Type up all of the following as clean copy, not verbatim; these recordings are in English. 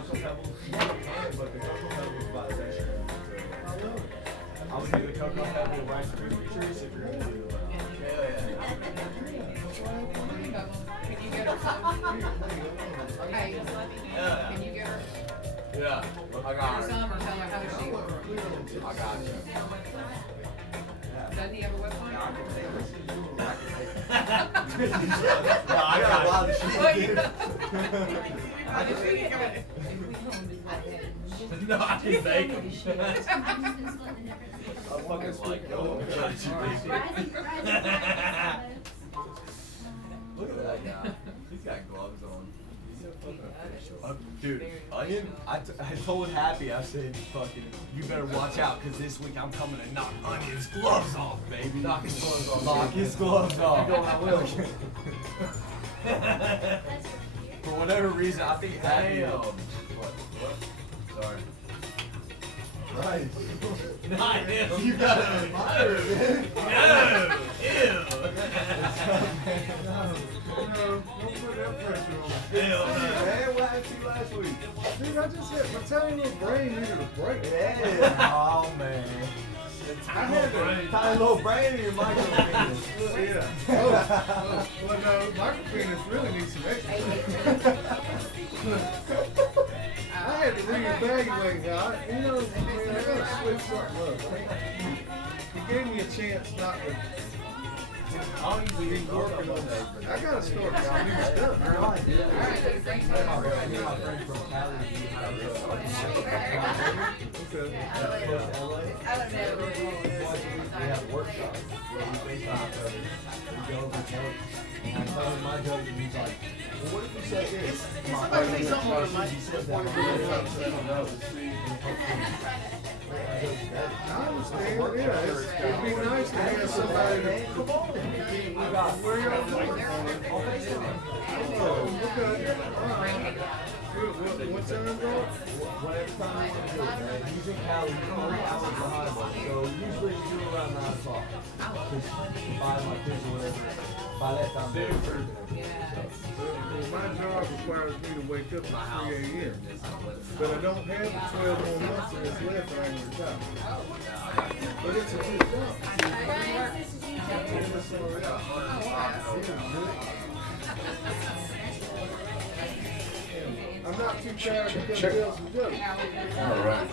Cocoa Pebbles? But the Cocoa Pebbles about the best. I'll do the Cocoa Pebble Rice Krispie treats if you're gonna do it. Hell yeah. Can you get her some? Hey, can you get her Yeah, I got her. some or tell her how she works? I got you. Doesn't he have a website? No, I got a lot of shit. No, I can make them. I fucking like, yo, look at that guy. He's got gloves on. Dude, Onion, I told Happy, I said, fucking, you better watch out, because this week I'm coming to knock Onion's gloves off, baby. Knock his gloves off. Knock his gloves off. You know I will. For whatever reason, I think Happy. Damn. What? Sorry. Nice. Nice. You got to admire it, man. Ew. Don't put that pressure on. Hell no. Man, what happened to you last week? Dude, I just hit my tiny little brain needed a break. Yeah. Oh, man. I had to. Tiny little brain in your microphone. Yeah. Oh, well, no, micropenis really needs some extra. I had to reevaluate how, you know, man, I gotta switch something up. He gave me a chance not to. I don't usually Be working on that. I gotta start getting new stuff. No, I did. Alright, so thanks for My friend from Cali, Okay. I don't know. we have workshops where we FaceTime each other. We go over jokes. And I tell him my joke, and he's like, well, what if you say this? Can somebody say something on the mic? He says that on I understand, yeah, it'd be nice to have somebody to. Come on. We got Where y'all going? on FaceTime. Oh, okay, alright. What time, bro? Whatever time you want to do it, man. He's in Cali, 3 hours behind us. So usually we do around 9 o'clock. Because by my kids or whatever, by that time they're My job requires me to wake up at 3 a.m. But I don't have the 12 more months in this left and I'm retired. But it's a good job. I'm not too tired to come tell some jokes. all right.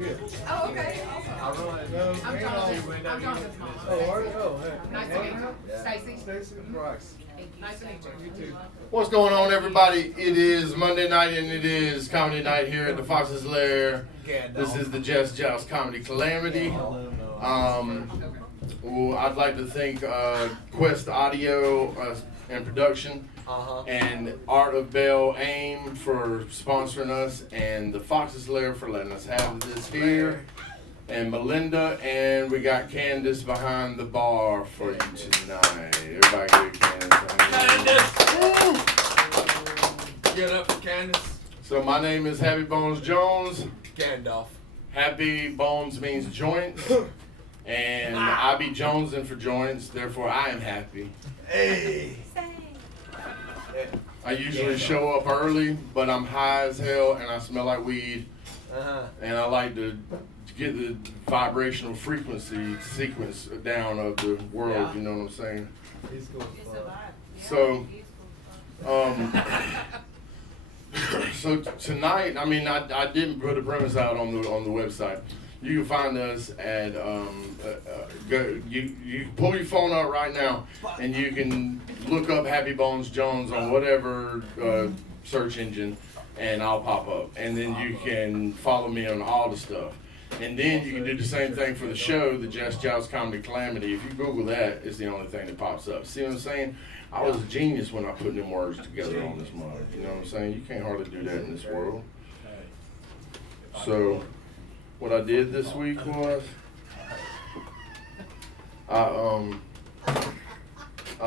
Yeah. Oh, okay. I realize. No, I'm and Jonathan's all- mom. Oh, are you? Oh, hey. Nice to meet you. Stacy. Stacy Price. Nice to meet you. You too. What's going on, everybody? It is Monday night, and it is comedy night here at the Fox's Lair. This is the Jest, Joust comedy Calamity. Well, I'd like to thank Quest Audio and Production, and Art of Bell AIM for sponsoring us, and the Fox's Lair for letting us have this here, and Melinda, and we got Candace behind the bar for you tonight. Everybody give Candace. Get up for Candace. So my name is Happy Bones Jones. Gandalf. Happy Bones means joints, and I be jonesing for joints, therefore I am happy. Hey. I usually show up early, but I'm high as hell and I smell like weed, and I like to get the vibrational frequency sequence down of the world, you know what I'm saying? He's cool. So, so tonight, I mean, I didn't put a premise out on the website. You can find us at you pull your phone out right now and you can look up Happy Bones Jones on whatever search engine, and I'll pop up. And then you can follow me on all the stuff. And then you can do the same thing for the show, the Jest Joust Comedy Calamity. If you Google that, it's the only thing that pops up. See what I'm saying? I was a genius when I put them words together on this mug. You know what I'm saying? You can't hardly do that in this world. So, what I did this week was, I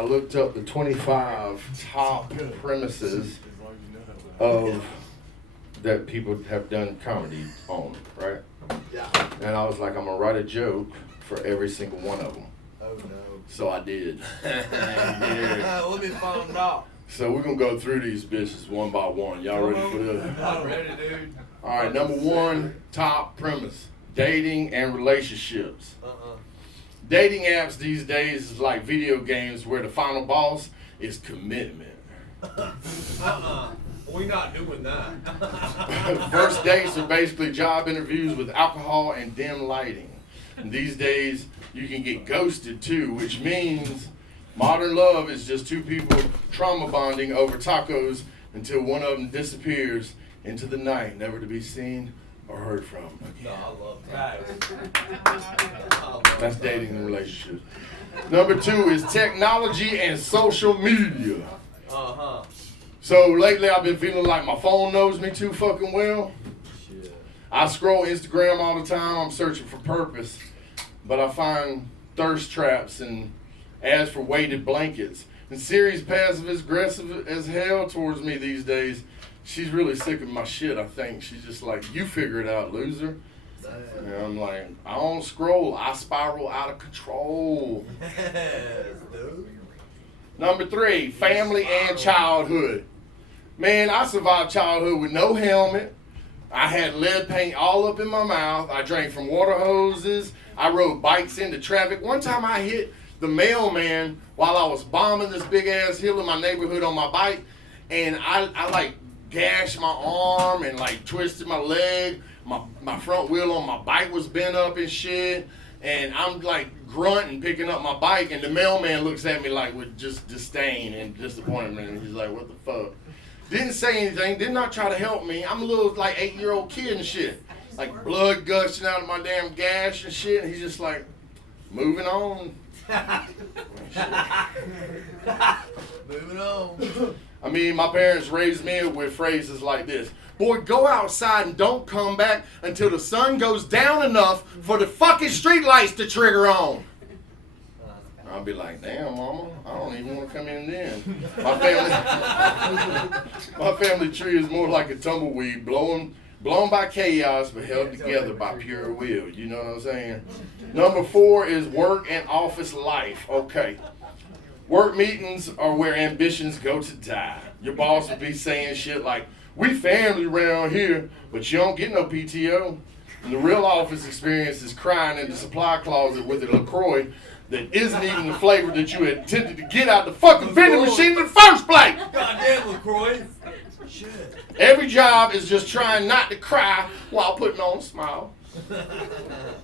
looked up the 25 top premises of that people have done comedy on, right? Yeah. And I was like, I'm gonna write a joke for every single one of them. Oh no. So I did. Let me find out. So we're gonna go through these bitches one by one. Y'all ready for this? I'm ready, dude. All right, number one, top premise: dating and relationships. Dating apps these days is like video games where the final boss is commitment. We not doing that. First dates are basically job interviews with alcohol and dim lighting. And these days, you can get ghosted too, which means modern love is just two people trauma bonding over tacos until one of them disappears into the night, never to be seen or heard from again. No, I love that. That's dating and relationships. Number two is technology and social media. So lately I've been feeling like my phone knows me too fucking well. I scroll Instagram all the time. I'm searching for purpose, but I find thirst traps and ads for weighted blankets. And Siri's passive aggressive as hell towards me these days. She's really sick of my shit, I think. She's just like, you figure it out, loser. And I'm like, I don't scroll. I spiral out of control. Number three, family and childhood. Man, I survived childhood with no helmet. I had lead paint all up in my mouth. I drank from water hoses. I rode bikes into traffic. One time I hit the mailman while I was bombing this big ass hill in my neighborhood on my bike. And I like gashed my arm and like twisted my leg. My front wheel on my bike was bent up and shit. And I'm like grunting, picking up my bike. And the mailman looks at me like with just disdain and disappointment. And he's like, what the fuck? Didn't say anything, did not try to help me. I'm a little like 8-year-old kid and shit. Like blood gushing out of my damn gash and shit. And he's just like, moving on. Moving on. I mean, my parents raised me with phrases like this. Boy, go outside and don't come back until the sun goes down enough for the fucking street lights to trigger on. I'll be like, damn, mama, I don't even want to come in then. My family tree is more like a tumbleweed, blown by chaos, but held together by pure will. You know what I'm saying? Number four is work and office life. Okay. Work meetings are where ambitions go to die. Your boss will be saying shit like, we family around here, but you don't get no PTO. And the real office experience is crying in the supply closet with a LaCroix that isn't even the flavor that you intended to get out the fucking vending machine in the first place. Goddamn, LaCroix. Shit. Every job is just trying not to cry while putting on a smile.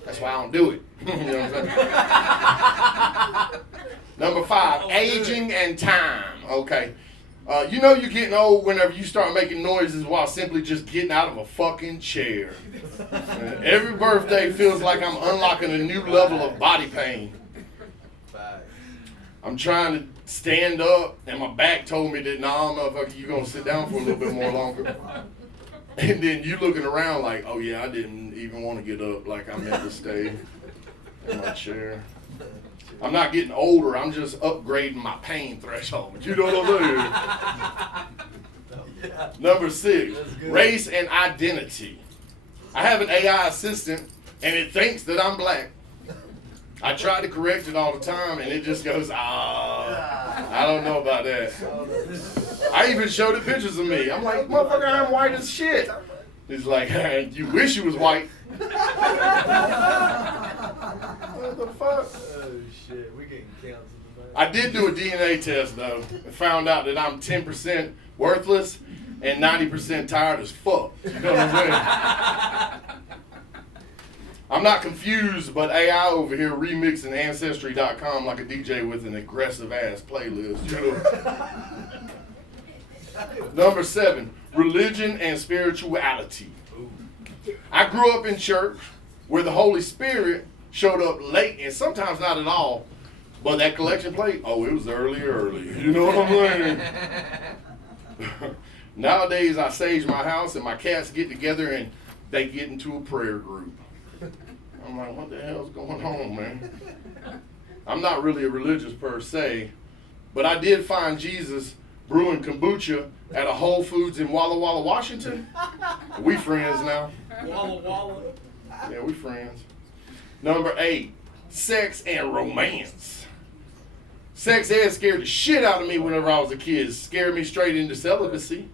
That's why I don't do it. You know what I'm saying? Number five, aging and time. Okay. You know you're getting old whenever you start making noises while simply just getting out of a fucking chair. Every birthday feels like I'm unlocking a new level of body pain. I'm trying to stand up, and my back told me that, nah, motherfucker, you're going to sit down for a little bit more longer. And then you looking around like, oh, yeah, I didn't even want to get up, like I meant to stay in my chair. I'm not getting older, I'm just upgrading my pain threshold. You know what I'm saying? Number six, race and identity. I have an AI assistant, and it thinks that I'm black. I try to correct it all the time, and it just goes, I don't know about that. I even showed it pictures of me. I'm like, motherfucker, I'm white as shit. He's like, hey, you wish you was white. What the fuck? Oh, shit. We getting canceled tonight. I did do a DNA test, though, and found out that I'm 10% worthless and 90% tired as fuck. You know what I'm saying? I'm not confused, but AI over here remixing Ancestry.com like a DJ with an aggressive ass playlist. You know? Number seven, religion and spirituality. I grew up in church where the Holy Spirit showed up late and sometimes not at all. But that collection plate, oh, it was early. You know what I'm saying? Nowadays, I sage my house and my cats get together and they get into a prayer group. I'm like, what the hell's going on, man? I'm not really a religious per se, but I did find Jesus brewing kombucha at a Whole Foods in Walla Walla, Washington. We friends now. Walla Walla. Yeah, we friends. Number eight, sex and romance. Sex ed scared the shit out of me whenever I was a kid. It scared me straight into celibacy.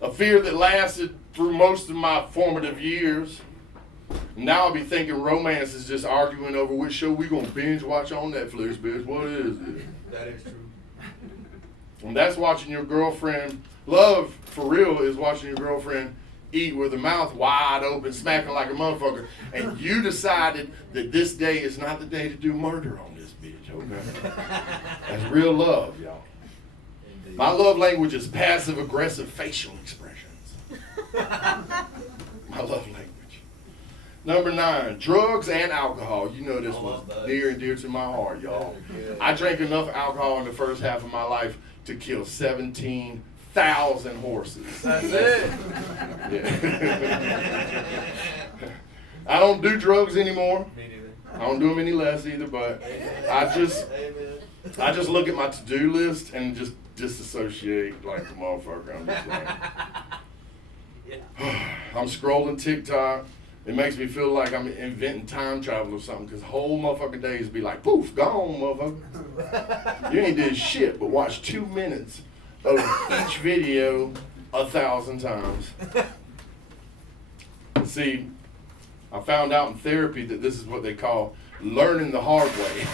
A fear that lasted through most of my formative years. Now I'll be thinking romance is just arguing over which show we gonna binge watch on Netflix, bitch. What is it? That is true. And that's watching your girlfriend. Love, for real, is watching your girlfriend eat with her mouth wide open, smacking like a motherfucker. And you decided that this day is not the day to do murder on this bitch, okay? That's real love, y'all. Indeed. My love language is passive-aggressive facial expressions. My love language. Number 9, drugs and alcohol. You know this was near and dear to my heart, y'all. I drank enough alcohol in the first half of my life to kill 17,000 horses. That's it. Yeah. I don't do drugs anymore. Me neither. I don't do them any less either, but I just look at my to-do list and just disassociate like the motherfucker. I'm just like, I'm scrolling TikTok. It makes me feel like I'm inventing time travel or something, because whole motherfucking days be like, poof, gone, motherfucker. You ain't did shit but watch 2 minutes of each video 1,000 times. See, I found out in therapy that this is what they call learning the hard way.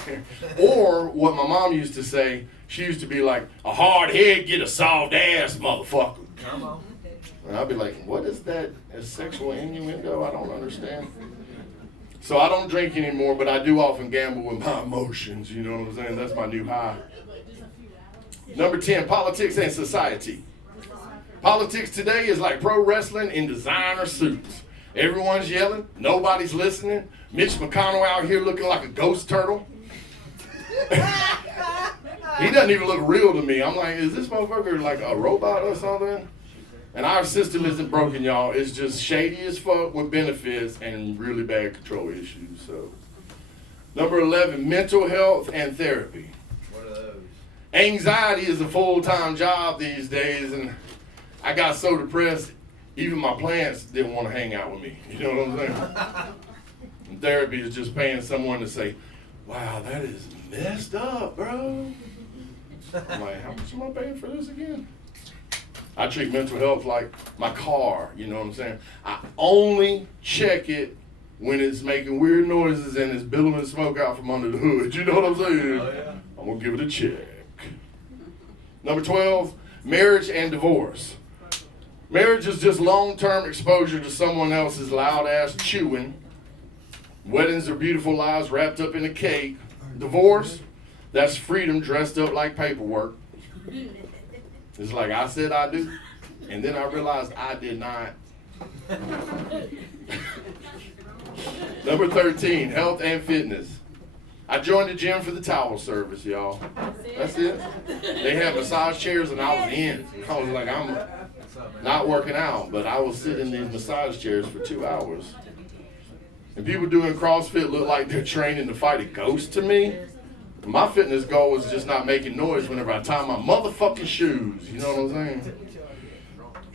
Or what my mom used to say, she used to be like, a hard head get a soft ass, motherfucker. Come on. And I'd be like, what is that? A sexual innuendo? I don't understand. So I don't drink anymore, but I do often gamble with my emotions. You know what I'm saying? That's my new high. Number 10, politics and society. Politics today is like pro wrestling in designer suits. Everyone's yelling. Nobody's listening. Mitch McConnell out here looking like a ghost turtle. He doesn't even look real to me. I'm like, is this motherfucker like a robot or something? And our system isn't broken, y'all. It's just shady as fuck with benefits and really bad control issues. So, number 11, mental health and therapy. What are those? Anxiety is a full-time job these days, and I got so depressed, even my plants didn't want to hang out with me. You know what I'm saying? And therapy is just paying someone to say, wow, that is messed up, bro. I'm like, how much am I paying for this again? I treat mental health like my car, you know what I'm saying? I only check it when it's making weird noises and it's billowing smoke out from under the hood. You know what I'm saying? Oh, yeah. I'm going to give it a check. Number 12, marriage and divorce. Marriage is just long-term exposure to someone else's loud-ass chewing. Weddings are beautiful lives wrapped up in a cake. Divorce, that's freedom dressed up like paperwork. It's like I said I do, and then I realized I did not. Number 13, health and fitness. I joined the gym for the towel service, y'all. That's it. They had massage chairs, and I was in. I was like, I'm not working out, but I will sit in these massage chairs for 2 hours. And people doing CrossFit look like they're training to fight a ghost to me. My fitness goal was just not making noise whenever I tie my motherfucking shoes. You know what I'm saying?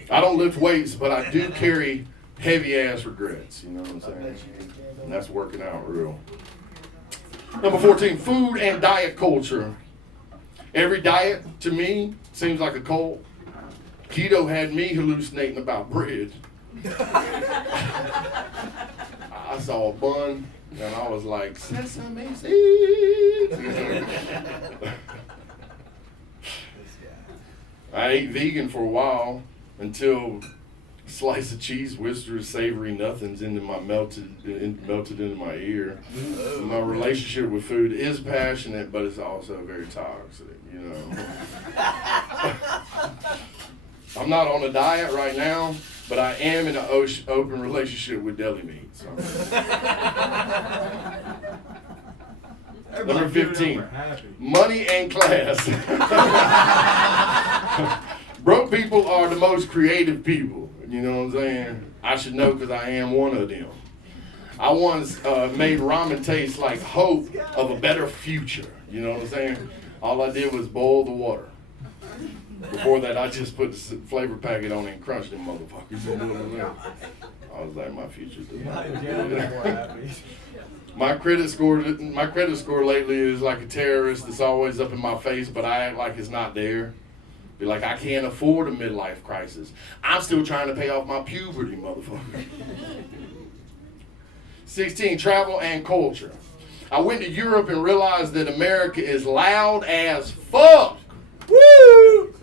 I don't lift weights, but I do carry heavy ass regrets. You know what I'm saying? And that's working out real. Number 14, food and diet culture. Every diet, to me, seems like a cult. Keto had me hallucinating about bread. I saw a bun, and I was like, sesame seeds. I ate vegan for a while until a slice of cheese whispered savory nothings into my melted into my ear. My relationship with food is passionate, but it's also very toxic, you know. I'm not on a diet right now, but I am in an open relationship with deli meat. So. Number 15, money and class. Broke people are the most creative people. You know what I'm saying? I should know because I am one of them. I once made ramen taste like hope of a better future. You know what I'm saying? All I did was boil the water. Before that, I just put the flavor packet on and crunched them motherfuckers. You know what I'm saying? I was like, my future's the My credit score lately is like a terrorist that's always up in my face, but I act like it's not there. Be like, I can't afford a midlife crisis. I'm still trying to pay off my puberty, motherfucker. 16, travel and culture. I went to Europe and realized that America is loud as fuck. Woo!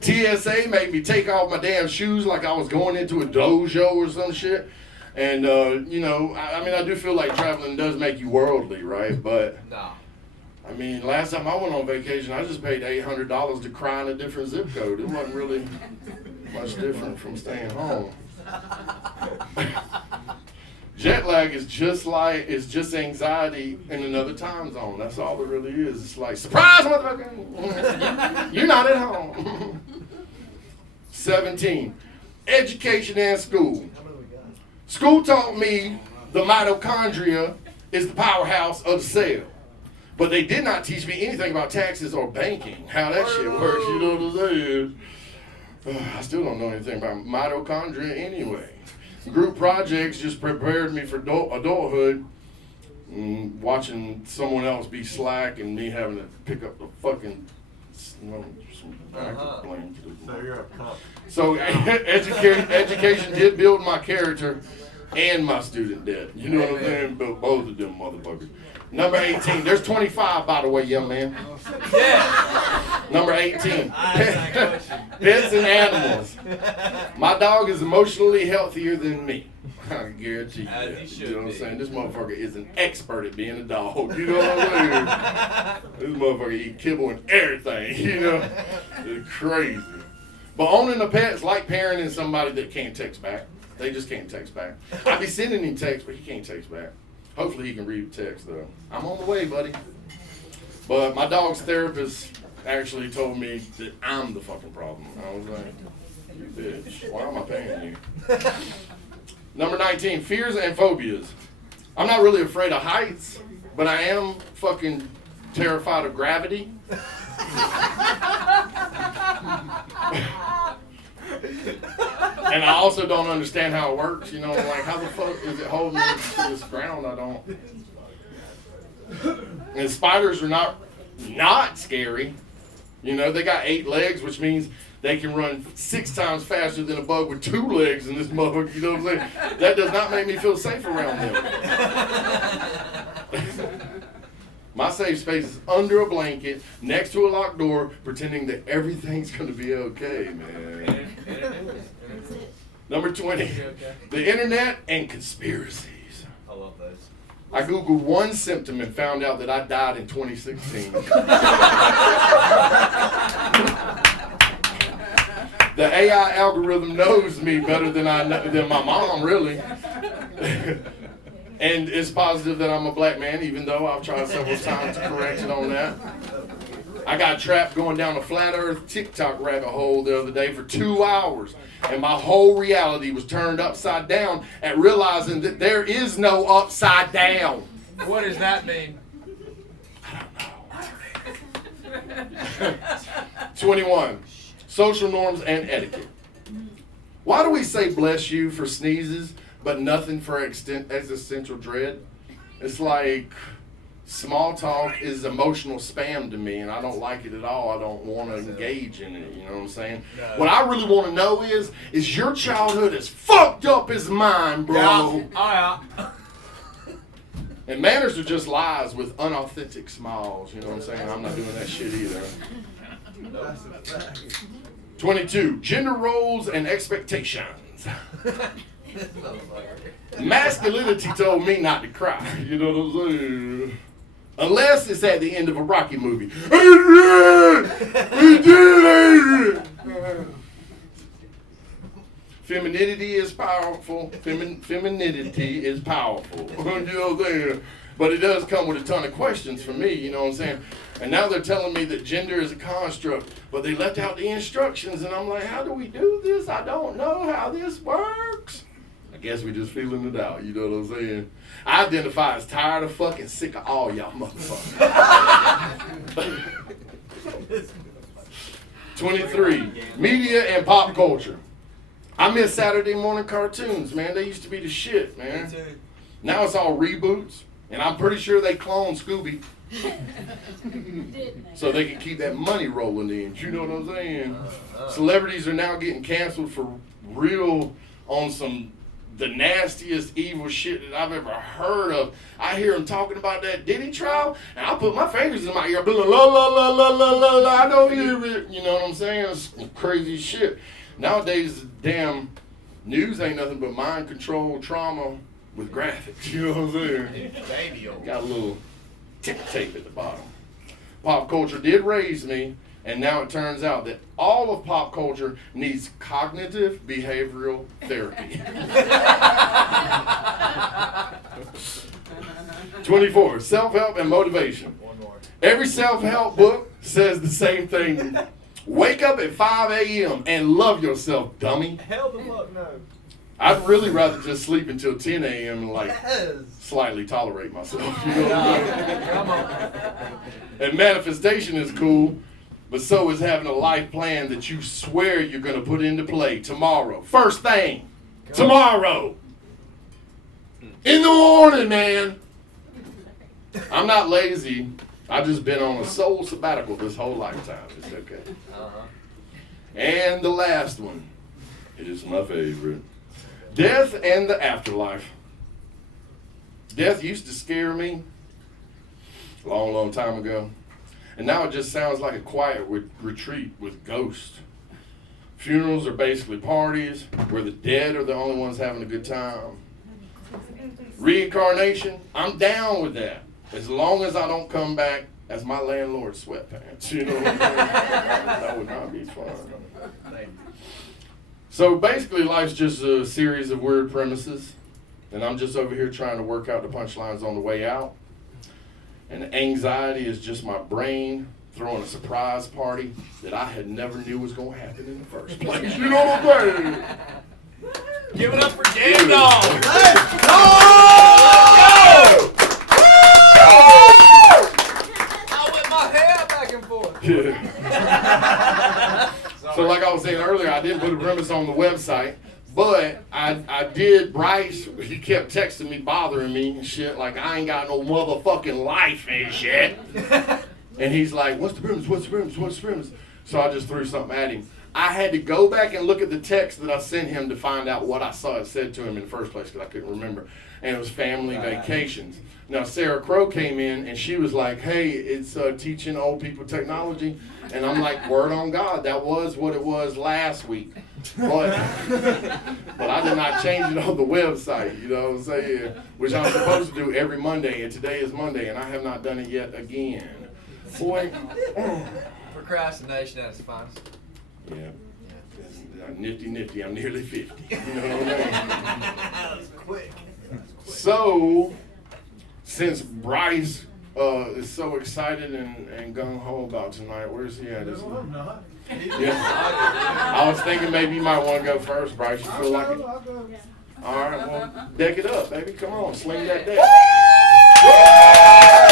TSA made me take off my damn shoes like I was going into a dojo or some shit. And, you know, I mean, I do feel like traveling does make you worldly, right? But, I mean, last time I went on vacation, I just paid $800 to cry in a different zip code. It wasn't really much different from staying home. Jet lag is just anxiety in another time zone. That's all it really is. It's like, surprise, motherfucker! You're not at home. 17, education and school. School taught me the mitochondria is the powerhouse of the cell. But they did not teach me anything about taxes or banking, how that shit works, you know what I'm saying? I still don't know anything about mitochondria anyway. Group projects just prepared me for adulthood. Watching someone else be slack and me having to pick up the fucking blame. So you're a cup. So education did build my character and my student debt. You know what I'm saying? Built both of them motherfuckers. Number 18. There's 25, by the way, young man. Yeah. Number 18. Pets and animals. My dog is emotionally healthier than me. I guarantee you that. You know what I'm saying? This motherfucker is an expert at being a dog. You know what I'm saying? This motherfucker eat kibble and everything. You know? It's crazy. But owning a pet is like parenting somebody that can't text back. They just can't text back. I be sending him text, but he can't text back. Hopefully he can read the text though. I'm on the way, buddy. But my dog's therapist actually told me that I'm the fucking problem. I was like, you bitch, why am I paying you? Number 19, fears and phobias. I'm not really afraid of heights, but I am fucking terrified of gravity. And I also don't understand how it works, you know, like how the fuck is it holding me to this ground? I don't. And spiders are not scary. You know, they got 8 legs, which means they can run 6 times faster than a bug with 2 legs in this motherfucker, you know what I'm saying? That does not make me feel safe around them. My safe space is under a blanket, next to a locked door, pretending that everything's gonna be okay, man. Number 20, the internet and conspiracies. I love those. I Googled one symptom and found out that I died in 2016. The AI algorithm knows me better than my mom, really. And it's positive that I'm a black man, even though I've tried several times to correct it on that. I got trapped going down a flat earth TikTok rabbit hole the other day for 2 hours. And my whole reality was turned upside down at realizing that there is no upside down. What does that mean? I don't know. 21. Social norms and etiquette. Why do we say bless you for sneezes, but nothing for existential dread? It's like small talk is emotional spam to me, and I don't like it at all. I don't want to engage in it, you know what I'm saying? No. What I really want to know is your childhood as fucked up as mine, bro? Yeah. Oh, yeah. And manners are just lies with unauthentic smiles, you know what I'm saying? I'm not doing that shit either. 22, gender roles and expectations. Masculinity told me not to cry, you know what I'm saying? Unless it's at the end of a Rocky movie. Femininity is powerful. Femininity is powerful. You know what I'm saying? But it does come with a ton of questions for me, you know what I'm saying? And now they're telling me that gender is a construct, but they left out the instructions, and I'm like, how do we do this? I don't know how this works. I guess we just feeling it out, you know what I'm saying? I identify as tired of fucking sick of all y'all motherfuckers. 23, media and pop culture. I miss Saturday morning cartoons, man. They used to be the shit, man. Now it's all reboots And I'm pretty sure they cloned Scooby so they can keep that money rolling in. You know what I'm saying? Celebrities are now getting canceled for real on the nastiest evil shit that I've ever heard of. I hear them talking about that Diddy trial, and I put my fingers in my ear, blah, la la la la la la la. I don't hear it. You know what I'm saying? It's crazy shit. Nowadays, damn news ain't nothing but mind control trauma with graphics. You know what I'm saying? Got a little tick tape at the bottom. Pop culture did raise me, and now it turns out that all of pop culture needs cognitive behavioral therapy. 24, self-help and motivation. Every self-help book says the same thing. Wake up at 5 a.m. and love yourself, dummy. Hell the fuck no. I'd really rather just sleep until 10 a.m. and like slightly tolerate myself. You know what I'm saying? Come on. And manifestation is cool, but so is having a life plan that you swear you're going to put into play tomorrow. First thing, tomorrow. In the morning, man. I'm not lazy. I've just been on a soul sabbatical this whole lifetime. It's okay. And the last one is my favorite. Death and the afterlife. Death used to scare me a long, long time ago. And now it just sounds like a quiet retreat with ghosts. Funerals are basically parties where the dead are the only ones having a good time. Reincarnation, I'm down with that. As long as I don't come back as my landlord's sweatpants. You know what I'm saying? That would not be fun. So basically life's just a series of weird premises. And I'm just over here trying to work out the punchlines on the way out. And anxiety is just my brain throwing a surprise party that I had never knew was going to happen in the first place. You know what I'm saying? Give it up for Jam Dog. Let's go! I whip my hair back and forth. Yeah. So like I was saying earlier, I didn't put a premise on the website, but I did. Bryce, he kept texting me, bothering me and shit, like I ain't got no motherfucking life and shit. And he's like, what's the premise, what's the premise, what's the premise? So I just threw something at him. I had to go back and look at the text that I sent him to find out what I saw it said to him in the first place, because I couldn't remember. And it was family vacations. Now, Sarah Crow came in, and she was like, hey, it's teaching old people technology. And I'm like, word on God, that was what it was last week. But I did not change it on the website, you know what I'm saying? Which I'm supposed to do every Monday, and today is Monday, and I have not done it yet again. Boy. Procrastination at its finest. Yeah. Nifty, I'm nearly 50. You know what I mean? That was quick. So, since Bryce is so excited and gung-ho about tonight, where's he at? No, I'm not. Yeah. I was thinking maybe you might want to go first, Bryce. You feel like it? I'll go. All right, well, deck it up, baby. Come on, sling that deck.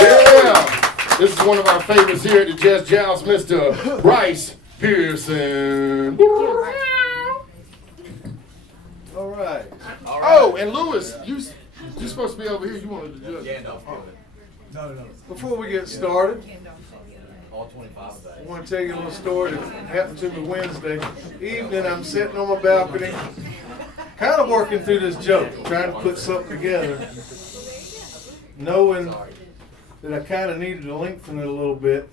Yeah. This is one of our favorites here at the Joust, Mr. Bryce Pearson. All right. Oh, and Lewis, you're supposed to be over here. You wanted to judge. No. Before we get started, All 25 of that. I want to tell you a little story that happened to me Wednesday evening. I'm sitting on my balcony, kind of working through this joke, trying to put something together, knowing that I kind of needed to lengthen it a little bit,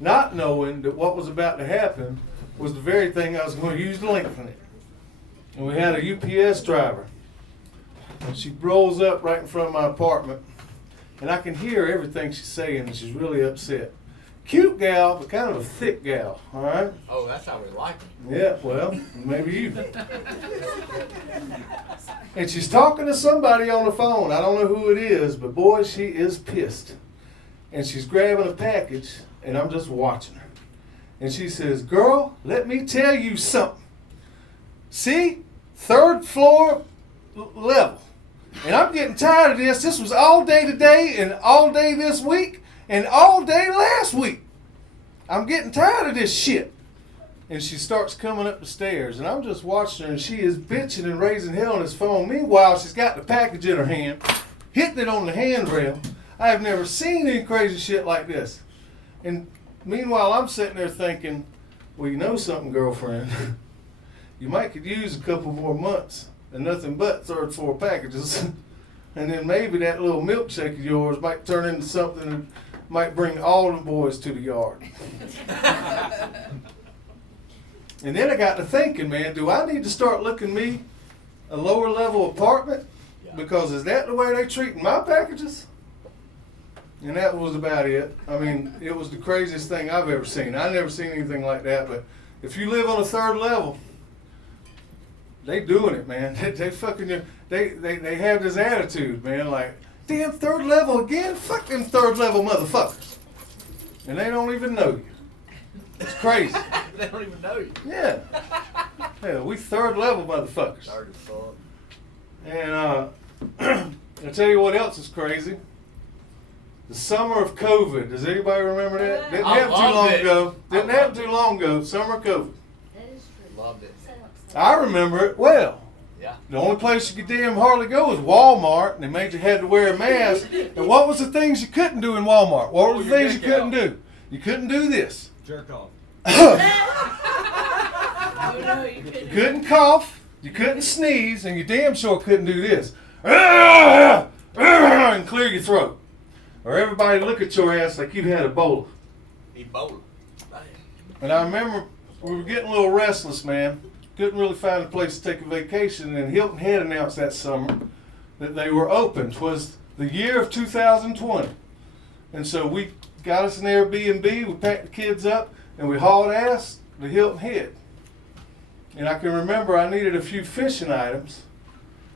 not knowing that what was about to happen was the very thing I was going to use to lengthen it. And we had a UPS driver, and she rolls up right in front of my apartment, and I can hear everything she's saying, and she's really upset. Cute gal, but kind of a thick gal, all right? Oh, that's how we like them. Yeah, well, maybe you. And she's talking to somebody on the phone. I don't know who it is, but boy, she is pissed. And she's grabbing a package, and I'm just watching her. And she says, girl, let me tell you something. See, 3rd floor level. And I'm getting tired of this. This was all day today and all day this week and all day last week. I'm getting tired of this shit. And she starts coming up the stairs, and I'm just watching her, and she is bitching and raising hell on this phone. Meanwhile, she's got the package in her hand. hitting it on the handrail. I have never seen any crazy shit like this. And meanwhile, I'm sitting there thinking, well, you know something, girlfriend? You might could use a couple more months and nothing but 3 or 4 packages. And then maybe that little milkshake of yours might turn into something that might bring all the boys to the yard. And then I got to thinking, man, do I need to start looking me a lower level apartment? Because is that the way they treating my packages? And that was about it. I mean, it was the craziest thing I've ever seen. I've never seen anything like that. But if you live on a 3rd level, they doing it, man. They fucking, they have this attitude, man, like, damn 3rd level again? Fuck them 3rd level motherfuckers. And they don't even know you. It's crazy. They don't even know you. Yeah. Yeah, we 3rd level motherfuckers. Dirty fuck. And I'll tell you what else is crazy. The summer of COVID. Does anybody remember that? Didn't I happen too loved long it. ago. Didn't happen too long ago. Summer of COVID. That is true. Loved it. I remember it well. Yeah. The only place you could damn hardly go was Walmart, and they made you had to wear a mask. And what was the things you couldn't do in Walmart? What were the your things you dick couldn't out. do? You couldn't do this. Jerk off. Oh, no, you couldn't. You couldn't cough. You couldn't sneeze, and you damn sure couldn't do this. And clear your throat. Or everybody look at your ass like you had Ebola. Ebola. And I remember we were getting a little restless, man. Couldn't really find a place to take a vacation, and Hilton Head announced that summer that they were open. 'Twas the year of 2020. And so we got us an Airbnb, we packed the kids up, and we hauled ass to Hilton Head. And I can remember I needed a few fishing items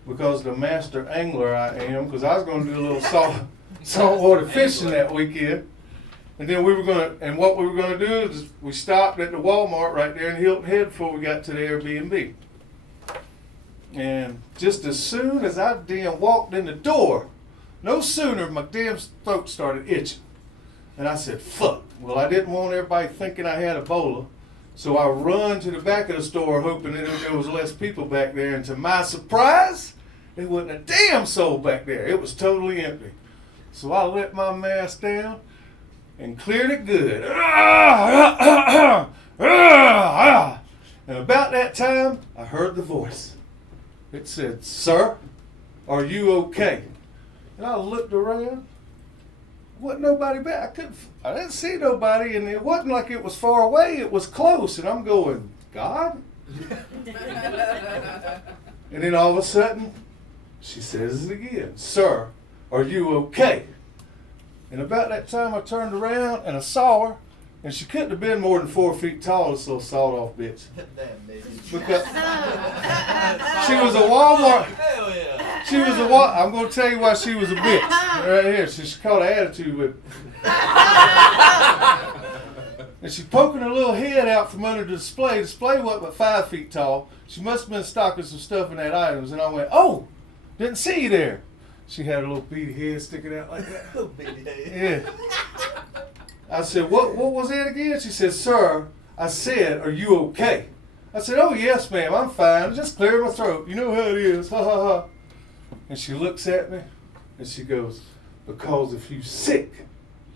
because the master angler I am, because I was going to do a little saltwater fishing that weekend. And then what we were going to do is we stopped at the Walmart right there in Hilton Head before we got to the Airbnb. And just as soon as I damn walked in the door, no sooner my damn throat started itching. And I said, fuck. Well, I didn't want everybody thinking I had Ebola. So I run to the back of the store hoping that there was less people back there. And to my surprise, there wasn't a damn soul back there. It was totally empty. So I let my mask down and cleared it good. And about that time, I heard the voice. It said, sir, are you okay? And I looked around. Wasn't nobody back. I didn't see nobody, and it wasn't like it was far away. It was close, and I'm going, God? And then all of a sudden, she says it again. Sir, are you okay? And about that time, I turned around, and I saw her, and she couldn't have been more than 4 feet tall, this little sawed-off bitch. Damn, baby. Because she was a Walmart. Hell yeah. She was I'm going to tell you why she was a bitch. Right here. She caught an attitude with And she's poking her little head out from under the display. The display wasn't but 5 feet tall. She must have been stocking some stuff in that items. And I went, oh, didn't see you there. She had a little beady head sticking out like that. Little baby head. Yeah. I said, what was that again? She said, sir, I said, are you okay? I said, oh, yes, ma'am, I'm fine. Just cleared my throat. You know how it is. Ha, ha, ha. And she looks at me, and she goes, because if you're sick,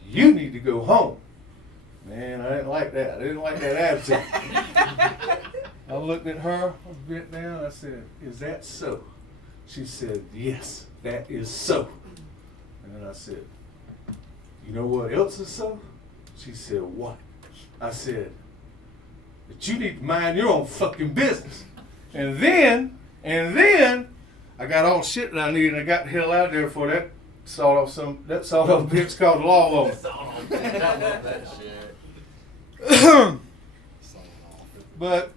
you need to go home. Man, I didn't like that. I didn't like that attitude. I looked at her, I bent down, I said, is that so? She said, yes, that is so. And then I said, you know what else is so? She said, what? I said, that you need to mind your own fucking business. And then, I got all the shit that I needed, and I got the hell out of there before that sawed off bitch called the law on me. I love that shit. But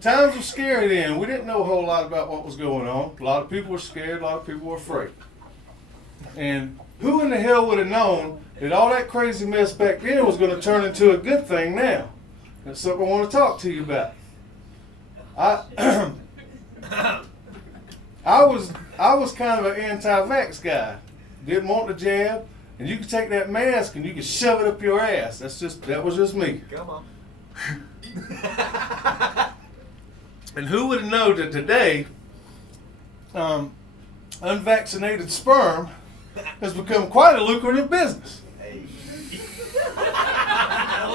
times were scary then. We didn't know a whole lot about what was going on. A lot of people were scared, a lot of people were afraid. And who in the hell would have known that all that crazy mess back then was going to turn into a good thing now? That's something I want to talk to you about. I was kind of an anti-vax guy. Didn't want the jab, and you could take that mask and you could shove it up your ass. That was just me. Come on. And who would have known that today, unvaccinated sperm has become quite a lucrative business. Let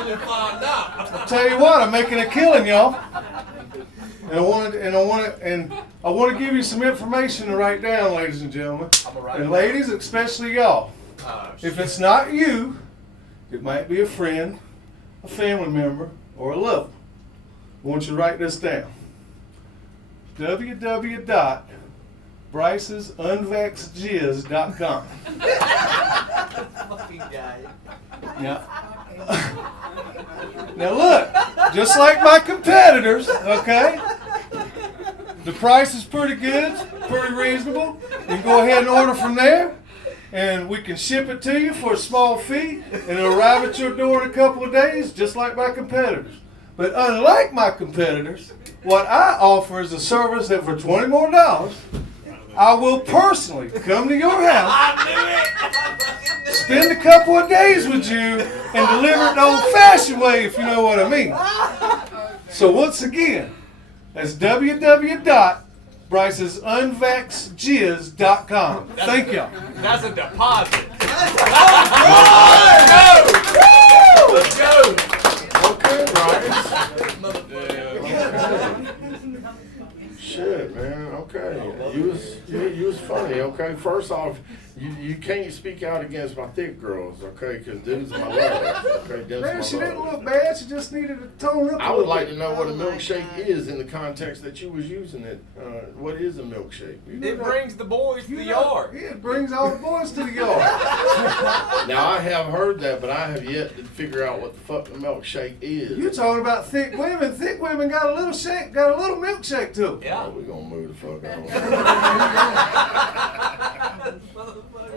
me find out. I'll tell you what, I'm making a killing, y'all. And I want to give you some information to write down, ladies and gentlemen. And ladies, especially y'all. If it's not you, it might be a friend, a family member, or a lover. I want you to write this down. www.bricesunvaxedjizz.com. Fucking guy. Yeah. Now look, just like my competitors, okay? The price is pretty good, pretty reasonable. You can go ahead and order from there, and we can ship it to you for a small fee, and it'll arrive at your door in a couple of days, just like my competitors. But unlike my competitors, what I offer is a service that for $20 more, I will personally come to your house, spend a couple of days with you, and deliver it the old-fashioned way, if you know what I mean. So once again, that's www.bricesunvaxedjizz.com. Thank y'all. That's a deposit. Let's go. Okay, Bryce. Shit, man. Okay, you was funny. Okay, first off, you can't speak out against my thick girls. Okay, because them's my love. Okay, them's Man, my she love. didn't look bad. She just needed to tone up I a would little like bit. to know what a milkshake is in the context that you was using it. What is a milkshake? It brings the boys to the yard. Yeah, it brings all the boys to the yard. Now I have heard that, but I have yet to figure out what the fuck a milkshake is. You talking about thick women? Thick women got a little shake, got a little milkshake to them. Yeah. Oh, we gonna move the fuck on.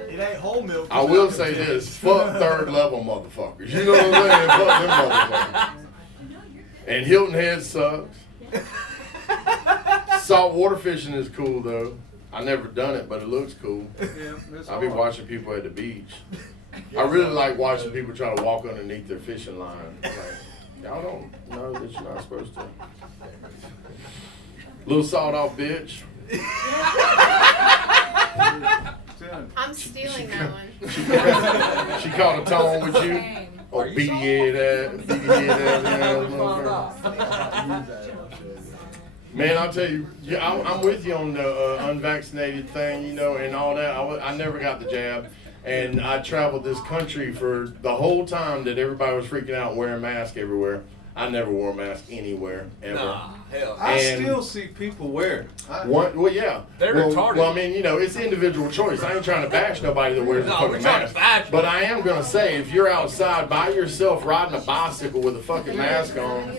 It ain't whole milk. I will say this: fuck third level motherfuckers. You know what I'm saying? Fuck them motherfuckers. And Hilton Head sucks. Saltwater fishing is cool though. I never done it, but it looks cool. I be watching people at the beach. I really like watching people try to walk underneath their fishing line. Like, y'all don't know that you're not supposed to. Little sawed off bitch. I'm stealing that one. She caught a tone with you. Oh, beady head ass, Man, I'll tell you, yeah, I'm with you on the unvaccinated thing, you know, and all that. I never got the jab, and I traveled this country for the whole time that everybody was freaking out wearing masks everywhere. I never wore a mask anywhere, ever. Nah, hell. I And- still see people wear it. Well, yeah. They're well, retarded. Well, I mean, you know, it's individual choice. I ain't trying to bash nobody that wears a No, we're fucking trying mask. to bash But I am gonna say, if you're outside by yourself riding a bicycle with a fucking mask on,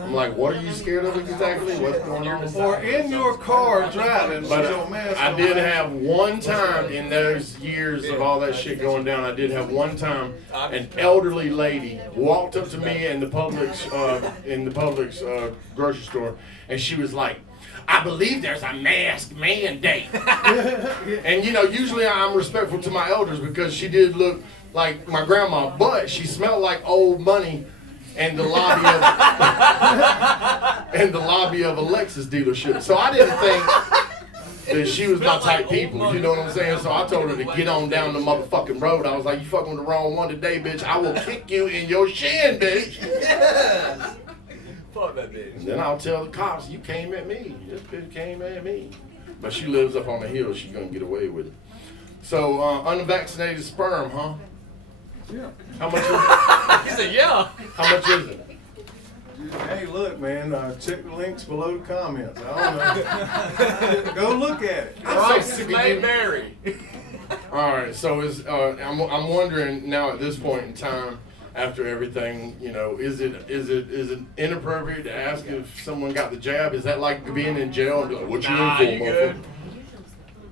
I'm like, what are you scared of exactly? What's going on? Or in your car driving with But your mask I on. did have one time in those years of all that shit going down. I did have one time an elderly lady walked up to me in the Publix grocery store, and she was like, "I believe there's a mask mandate." And you know, usually I'm respectful to my elders because she did look like my grandma, but she smelled like old money. And the lobby of a Lexus dealership. So I didn't think that she was my type people. You know what I'm saying? So I told her to get on down the motherfucking road. I was like, "You fucking with the wrong one today, bitch. I will kick you in your shin, bitch." Yes. Fuck that bitch. And then I'll tell the cops, "You came at me. This bitch came at me." But she lives up on the hill. She's gonna get away with it. So unvaccinated sperm, huh? Yeah. How much is it? He said, yeah. How much is it? Hey, look, man, check the links below the comments. I don't know. Go look at it. Rice may vary. All right, so I'm wondering now at this point in time, after everything, you know, is it inappropriate to ask if someone got the jab? Is that like being in jail and be like, "What you Nah, in you for, good. motherfucker?"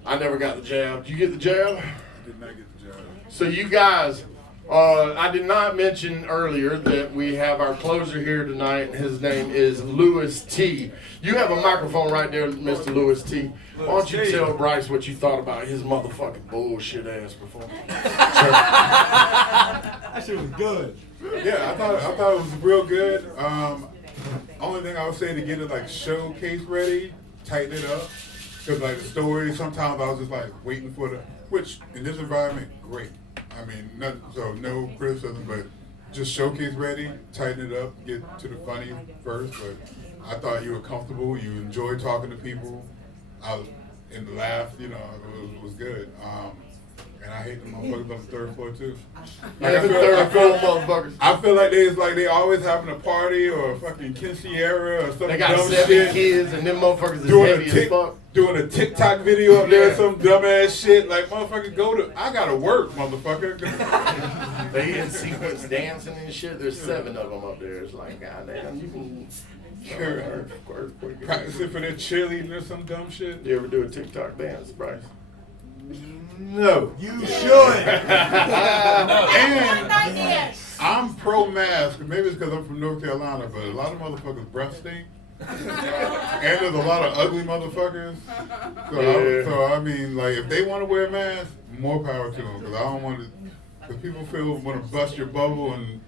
I never got the jab. Did you get the jab? I did not get the job. So you guys, I did not mention earlier that we have our closer here tonight. His name is Louis T. You have a microphone right there, Mr. Louis T. Why don't you tell Bryce what you thought about his motherfucking bullshit ass before? That shit was good. Yeah, I thought it was real good. Only thing I would say to get it like showcase ready, tighten it up. Because like the story, sometimes I was just like waiting for the, which in this environment, great. I mean, no criticism, but just showcase ready, tighten it up, get to the funny first. But I thought you were comfortable, you enjoyed talking to people, and laughed, you know, it was good. And I hate the motherfuckers on the third floor too. Yeah, the third floor motherfuckers. I feel like they always having a party or a fucking quinceañera or something. They got dumb 7 shit. kids and them motherfuckers is Doing heavy as fuck. doing a TikTok video up there, Yeah. some dumbass shit. Like, motherfucker, I gotta work, motherfucker. They in sequence dancing and shit. There's 7 of them up there. It's like, goddamn, you can Practicing for their cheerleading or some dumb shit. You ever do a TikTok dance, Bryce? No. You should. And I'm pro-mask. Maybe it's because I'm from North Carolina, but a lot of motherfuckers breath stink. And there's a lot of ugly motherfuckers. So I mean, like, if they want to wear a mask, more power to them. Because I don't want to, because people want to bust your bubble and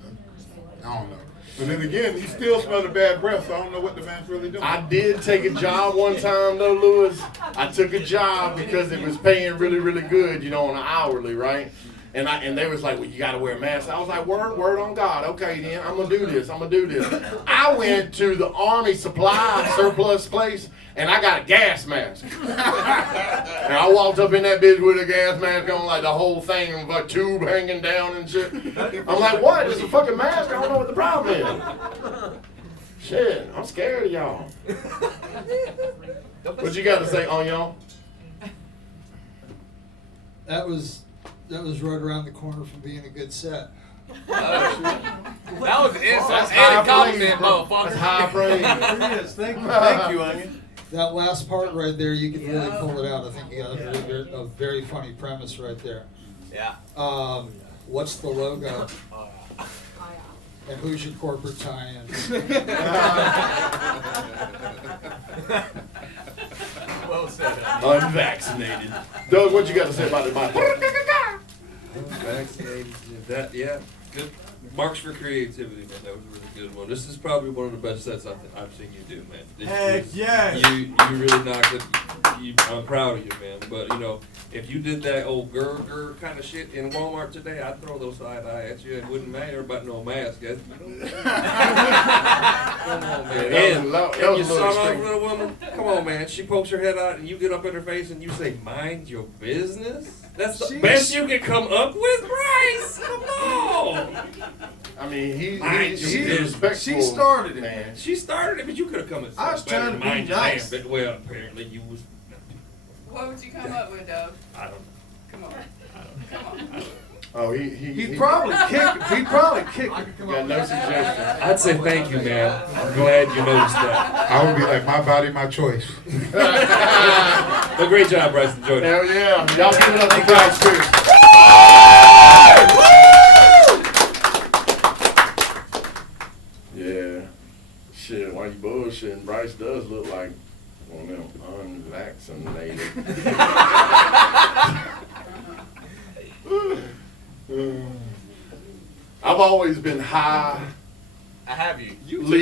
I don't know. But then again, you still smell the bad breath, so I don't know what the man's really doing. I did take a job one time though, Lewis. I took a job because it was paying really, really good, you know, on an hourly, right? And they was like, well, you gotta wear a mask. I was like, word on God. Okay, then I'm gonna do this. I went to the Army Supply surplus place and I got a gas mask. And I walked up in that bitch with a gas mask on, like the whole thing, and a tube hanging down and shit. I'm like, what? It's a fucking mask? I don't know what the problem is. Shit, I'm scared of y'all. What you got to say on y'all? That was right around the corner from being a good set. That was an insult That's and high a compliment, praise, bro. motherfucker. That's high praise. It is. Thank you, Onion. That last part right there, you could really pull it out. I think you got a very funny premise right there. Yeah. What's the logo? And who's your corporate tie-in? Well said. Unvaccinated. Doug, what you got to say about it, Mike? Vaccinated. That, yeah. Good. Marks for creativity, man. That was a really good one. This is probably one of the best sets I've seen you do, man. Heck yes. You really knocked it. I'm proud of you, man. But, you know, if you did that old grr kind of shit in Walmart today, I'd throw a little side eye at you. It wouldn't matter about no mask. Come on, man. And you saw that little woman? Come on, man. She pokes her head out and you get up in her face and you say, mind your business? That's the best you can come up with, Bryce. Come on. I mean, he's respectful. She started it, man. She started it, but you could have come and said, I was trying to be mind your nice. damn. But, well, apparently you was. What would you come up with, Doug? I don't know. Come on. Come on. Oh, He'd probably kick it. got no suggestions. I'd say thank you, man. I'm glad you noticed that. I would be like, my body, my choice. Well, great job, Bryce. Enjoyed it. Hell yeah. Y'all give it up for Bryce Pierce. Yeah. Shit, why you bullshitting? Bryce does look like one of them unvaccinated. I've always been high, I have you.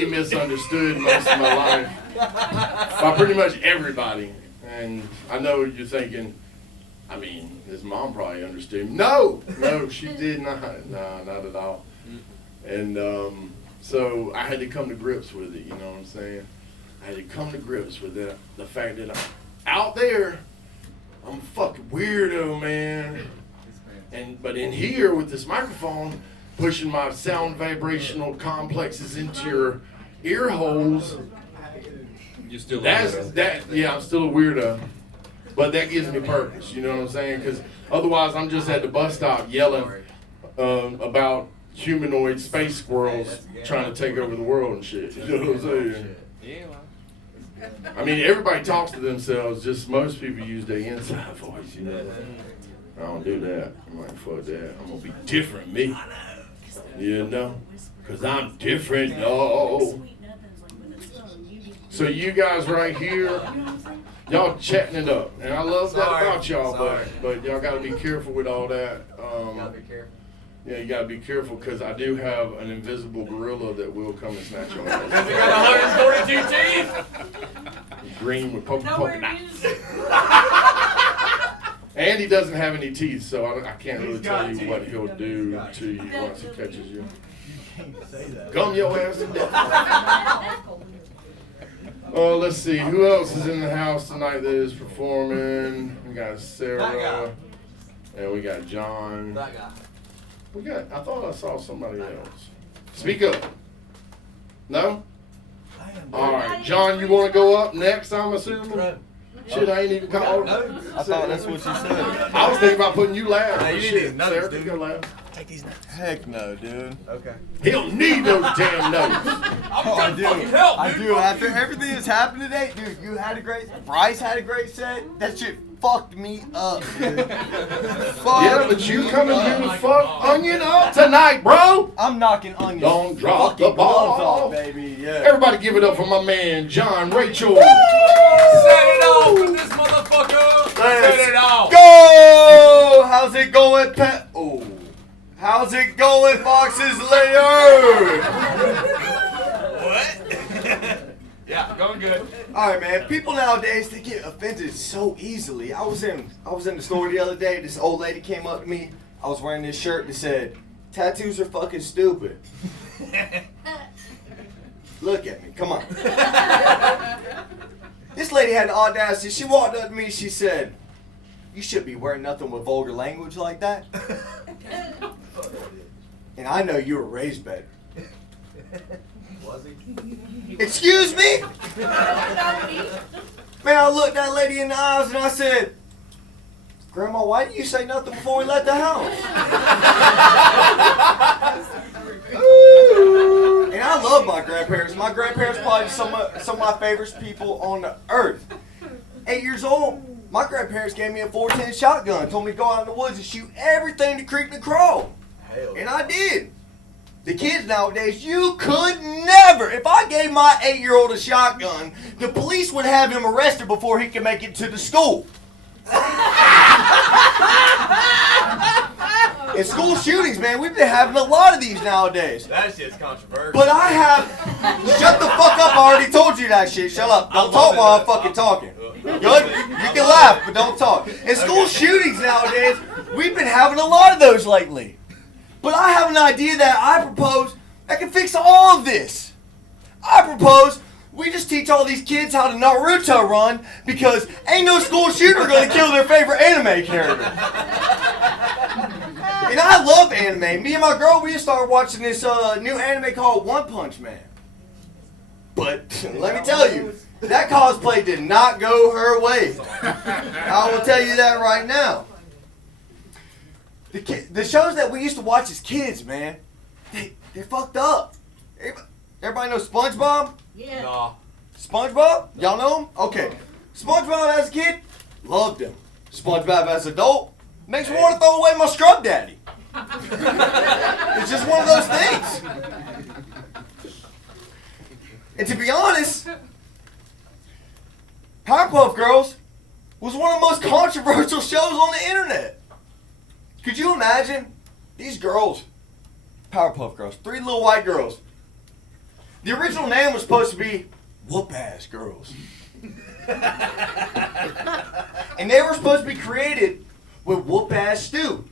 misunderstood most of my life by pretty much everybody. And I know you're thinking, I mean, his mom probably understood. No, she did not. No, not at all. And so I had to come to grips with it, you know what I'm saying? I had to come to grips with that, the fact that I'm out there, I'm a fucking weirdo, man. But in here with this microphone, pushing my sound vibrational complexes into your ear holes, You still yeah, I'm still a weirdo. But that gives me purpose, you know what I'm saying? Because otherwise I'm just at the bus stop yelling about humanoid space squirrels trying to take over the world and shit. You know what I'm saying? I mean, everybody talks to themselves, just most people use their inside voice, you know? I don't do that. I'm like, fuck that. I'm going to be different, me. You know? Because I'm different, no. So you guys right here, y'all chatting it up. And I love that about y'all, but y'all got to be careful with all that. Gotta be careful. Yeah, you got to be careful because I do have an invisible gorilla that will come and snatch your Because you ass. got 142 teeth. Green with polka nuts. And he doesn't have any teeth, so I can't really tell got you teeth. what he'll do got to you once he catches you. You can't say that. Gum your ass to death. Oh, let's see. Who else is in the house tonight that is performing? We got That Sarah. guy. And we got John. That guy. I thought I saw somebody else. Speak up. No? All right. John, you want to go up next, I'm assuming? No. Shit, I ain't even called. No. I thought that's what you said. I was thinking about putting you last. Hey, you Shit, need these notes, Sarah, dude. you go last. Take these notes. Heck no, dude. Okay. He don't need those damn notes. Oh, I do. I do. After everything that's happened today, dude, you had a great. Bryce had a great set. That shit fucked me up, dude. Yeah, but you coming here to fuck Onion up tonight, bro. I'm knocking onions. Don't drop fucking the ball. gloves off, baby. Yeah. Everybody give it up for my man, John Rachel. Set it off with this motherfucker. Set it off. Go! How's it going, Pat? Oh. How's it going, Fox's layer? What? Yeah, going good. All right, man. People nowadays, they get offended so easily. I was in the store the other day. This old lady came up to me. I was wearing this shirt that said, "Tattoos are fucking stupid." Look at me. Come on. This lady had the audacity. She walked up to me. She said, "You should be wearing nothing with vulgar language like that." And I know you were raised better. Was he? Excuse me? Man, I looked that lady in the eyes and I said, "Grandma, why didn't you say nothing before we left the house?" And I love my grandparents. My grandparents probably some of my favorite people on the earth. 8 years old, my grandparents gave me a 410 shotgun, told me to go out in the woods and shoot everything that creeped and crawled. And I did. The kids nowadays, you could never. If I gave my 8-year-old a shotgun, the police would have him arrested before he could make it to the school. And school shootings, man, we've been having a lot of these nowadays. That shit's controversial. But I have. Shut the fuck up! I already told you that shit. Shut up. Don't talk while I'm fucking talking. Good? You can laugh, but don't talk. And school shootings nowadays, we've been having a lot of those lately. But I have an idea that I propose that can fix all of this. I propose we just teach all these kids how to Naruto run because ain't no school shooter gonna kill their favorite anime character. And I love anime. Me and my girl, we started watching this new anime called One Punch Man. But let me tell you, that cosplay did not go her way. I will tell you that right now. The shows that we used to watch as kids, man, they're fucked up. Everybody know SpongeBob? Yeah. Nah. SpongeBob? Y'all know him? Okay. SpongeBob as a kid, loved him. SpongeBob as an adult, makes me want to throw away my scrub daddy. It's just one of those things. And to be honest, Powerpuff Girls was one of the most controversial shows on the internet. Could you imagine these girls, Powerpuff Girls, 3 little white girls. The original name was supposed to be Whoop-Ass Girls. And they were supposed to be created with Whoop-Ass Stew.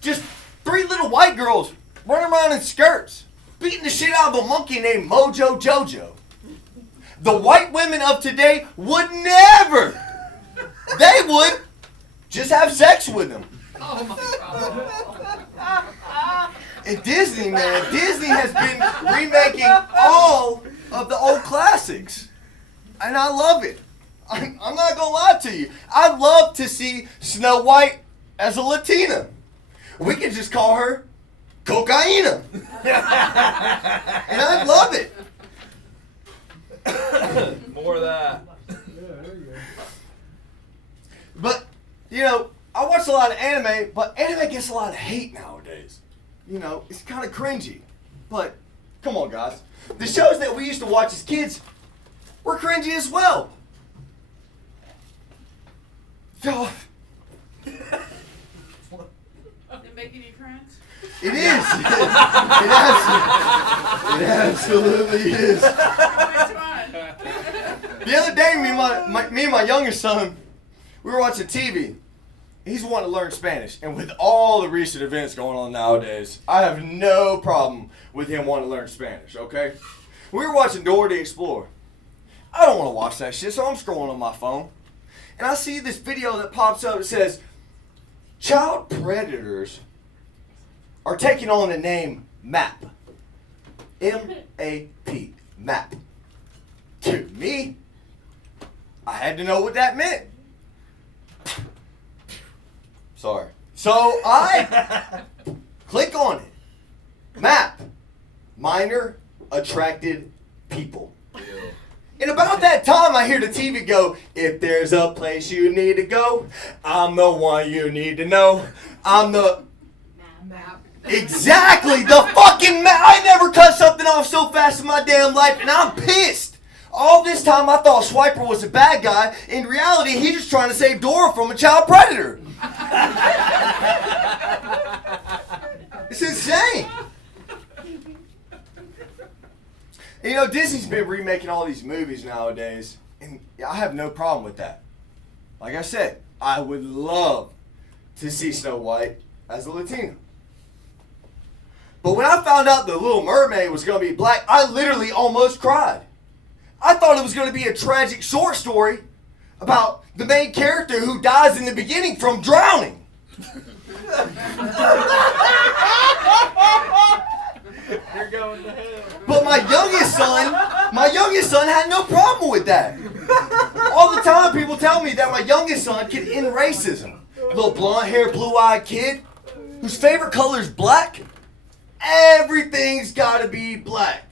Just 3 little white girls running around in skirts, beating the shit out of a monkey named Mojo Jojo. The white women of today would never, they would just have sex with them. Oh my God. And Disney, man, Disney has been remaking all of the old classics. And I love it. I'm not going to lie to you. I'd love to see Snow White as a Latina. We could just call her Cocaina. And I'd love it. More of that. But, you know, I watch a lot of anime, but anime gets a lot of hate nowadays. You know, it's kind of cringy. But, come on, guys. The shows that we used to watch as kids were cringy as well. Y'all, It making you cringe? it is. It absolutely is. Which one? The other day, me and my youngest son, we were watching TV. he's wanting to learn Spanish. And with all the recent events going on nowadays, I have no problem with him wanting to learn Spanish, okay? We were watching Dora the Explorer. I don't want to watch that shit, so I'm scrolling on my phone. And I see this video that pops up that says, child predators are taking on the name MAP. M-A-P. MAP. To me, I had to know what that meant. Sorry. So I click on it. MAP. Minor Attracted People. And about that time, I hear the TV go, if there's a place you need to go, I'm the one you need to know. I'm the... Map. Exactly, the fucking map. I never cut something off so fast in my damn life, and I'm pissed. All this time, I thought Swiper was a bad guy. In reality, he's just trying to save Dora from a child predator. It's insane. You know, Disney's been remaking all these movies nowadays, and I have no problem with that. Like I said, I would love to see Snow White as a Latina. But when I found out the Little Mermaid was going to be black, I literally almost cried. I thought it was going to be a tragic short story about the main character who dies in the beginning from drowning. You're going to hell. But my youngest son had no problem with that. All the time people tell me that my youngest son can end racism. Little blonde haired, blue-eyed kid whose favorite color is black. Everything's gotta be black.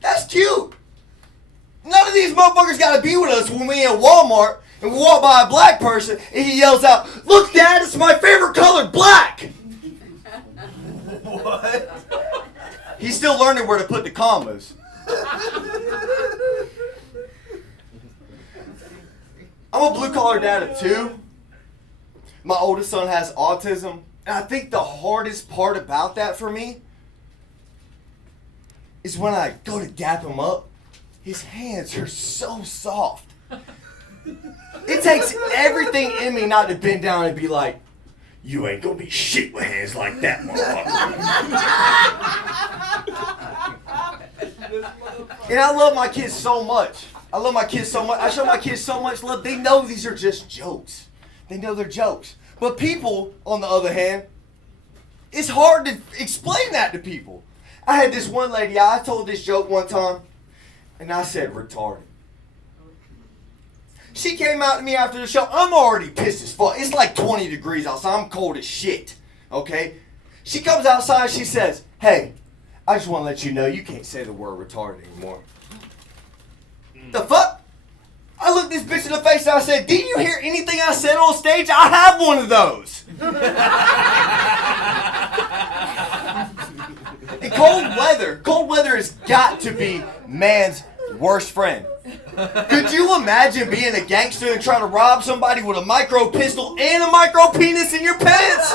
That's cute. None of these motherfuckers gotta be with us when we in Walmart and we walk by a black person and he yells out, "Look, Dad, it's my favorite color, black!" What? He's still learning where to put the commas. I'm a blue-collar dad of 2. My oldest son has autism. And I think the hardest part about that for me is when I go to dap him up, his hands are so soft. It takes everything in me not to bend down and be like, "You ain't gonna be shit with hands like that, motherfucker." And I love my kids so much. I show my kids so much love. They know these are just jokes. They know they're jokes. But people, on the other hand, it's hard to explain that to people. I had this one lady, I told this joke one time, and I said retarded. She came out to me after the show. I'm already pissed as fuck. It's like 20 degrees outside. I'm cold as shit. Okay? She comes outside, she says, "Hey, I just want to let you know you can't say the word retarded anymore." The fuck? I looked this bitch in the face and I said, "Didn't you hear anything I said on stage? I have one of those." And cold weather has got to be man's worst friend. Could you imagine being a gangster and trying to rob somebody with a micro pistol and a micro penis in your pants?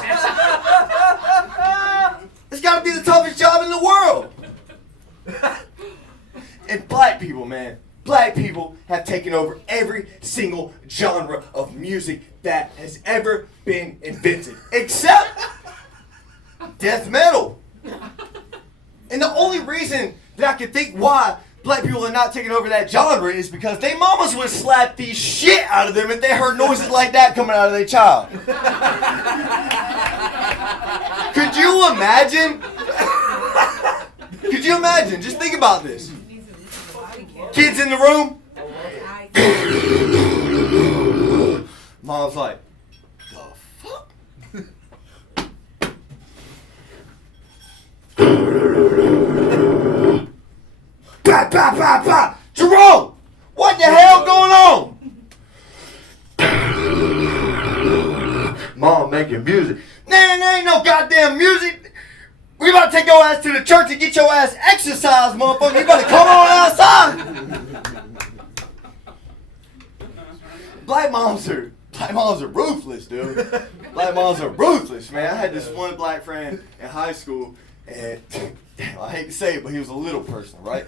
It's got to be the toughest job in the world. And black people, man. Black people have taken over every single genre of music that has ever been invented. Except death metal. And the only reason that I can think why black people are not taking over that genre is because they mamas would slap the shit out of them if they heard noises like that coming out of their child. Could you imagine? Could you imagine? Just think about this. Kids in the room. Mom's like, "The fuck?" Bah, bah, bah, bah. Jerome, what the hell going on? Mom making music. Nah, there ain't no goddamn music. We about to take your ass to the church and get your ass exercised, motherfucker. You better come on outside. Black moms are ruthless, dude. Black moms are ruthless, man. I had this one black friend in high school, and damn, I hate to say it, but he was a little person, right?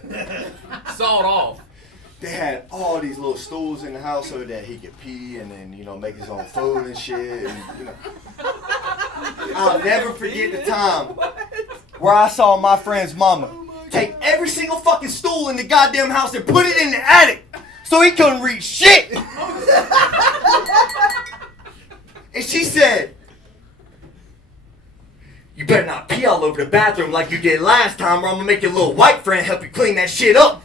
Sawed off. they had all these little stools in the house so that he could pee and then, make his own food and shit. And, I'll never forget the time where I saw my friend's mama take every single fucking stool in the goddamn house and put it in the attic so he couldn't reach shit. And she said, "You better not pee all over the bathroom like you did last time, or I'm gonna make your little white friend help you clean that shit up."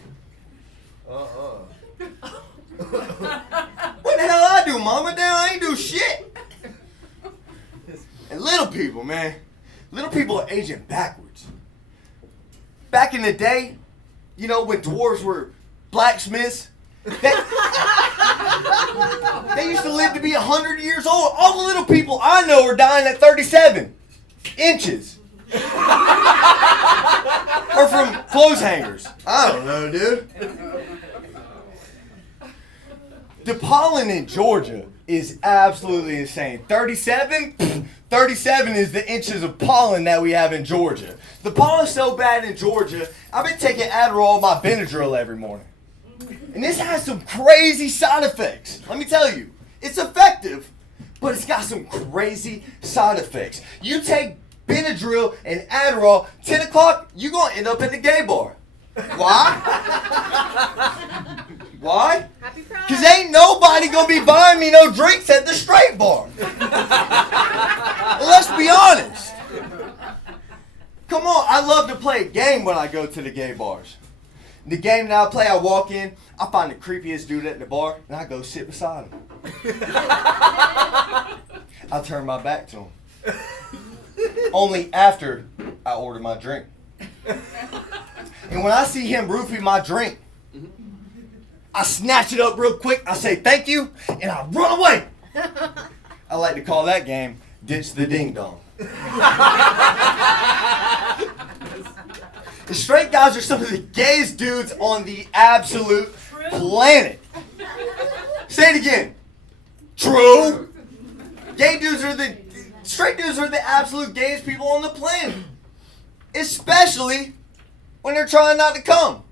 What the hell I do, mama? Damn, I ain't do shit. And little people, man. Little people are aging backwards. Back in the day, when dwarves were blacksmiths, they used to live to be 100 years old. All the little people I know are dying at 37 inches. Or from clothes hangers. I don't know, dude. The pollen in Georgia is absolutely insane. 37? 37 is the inches of pollen that we have in Georgia. The pollen's so bad in Georgia, I've been taking Adderall, my Benadryl every morning. And this has some crazy side effects. Let me tell you, it's effective, but it's got some crazy side effects. You take Benadryl and Adderall, 10 o'clock, you're going to end up at the gay bar. Why? Why? Because ain't nobody going to be buying me no drinks at the straight bar. Let's be honest. Come on, I love to play a game when I go to the gay bars. The game that I play, I walk in, I find the creepiest dude at the bar, and I go sit beside him. I turn my back to him. Only after I order my drink. And when I see him roofie my drink, I snatch it up real quick, I say thank you, and I run away. I like to call that game Ditch the Ding Dong. The straight guys are some of the gayest dudes on the absolute planet. Say it again. True. Straight dudes are the absolute gayest people on the planet. Especially when they're trying not to come.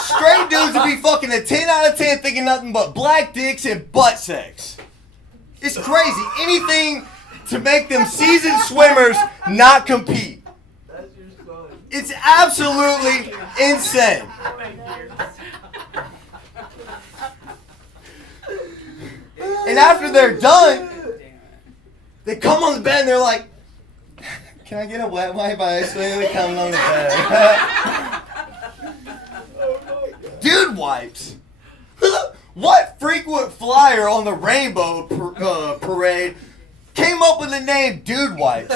Straight dudes will be fucking a 10 out of 10 thinking nothing but black dicks and butt sex. It's crazy. Anything to make them seasoned swimmers not compete. It's absolutely insane. And after they're done, they come on the bed and they're like, "Can I get a wet wipe? I accidentally come on the bed." Dude wipes? What frequent flyer on the rainbow parade came up with the name Dude Wipes?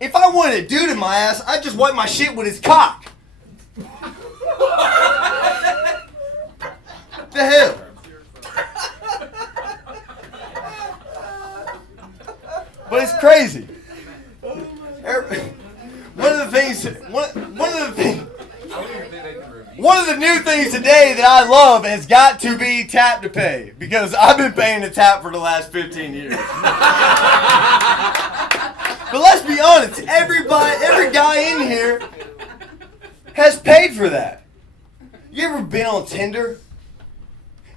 If I wanted a dude in my ass, I'd just wipe my shit with his cock. The hell? But it's crazy. One of the new things today that I love has got to be tap to pay, because I've been paying the tap for the last 15 years. But let's be honest, every guy in here has paid for that. You ever been on Tinder?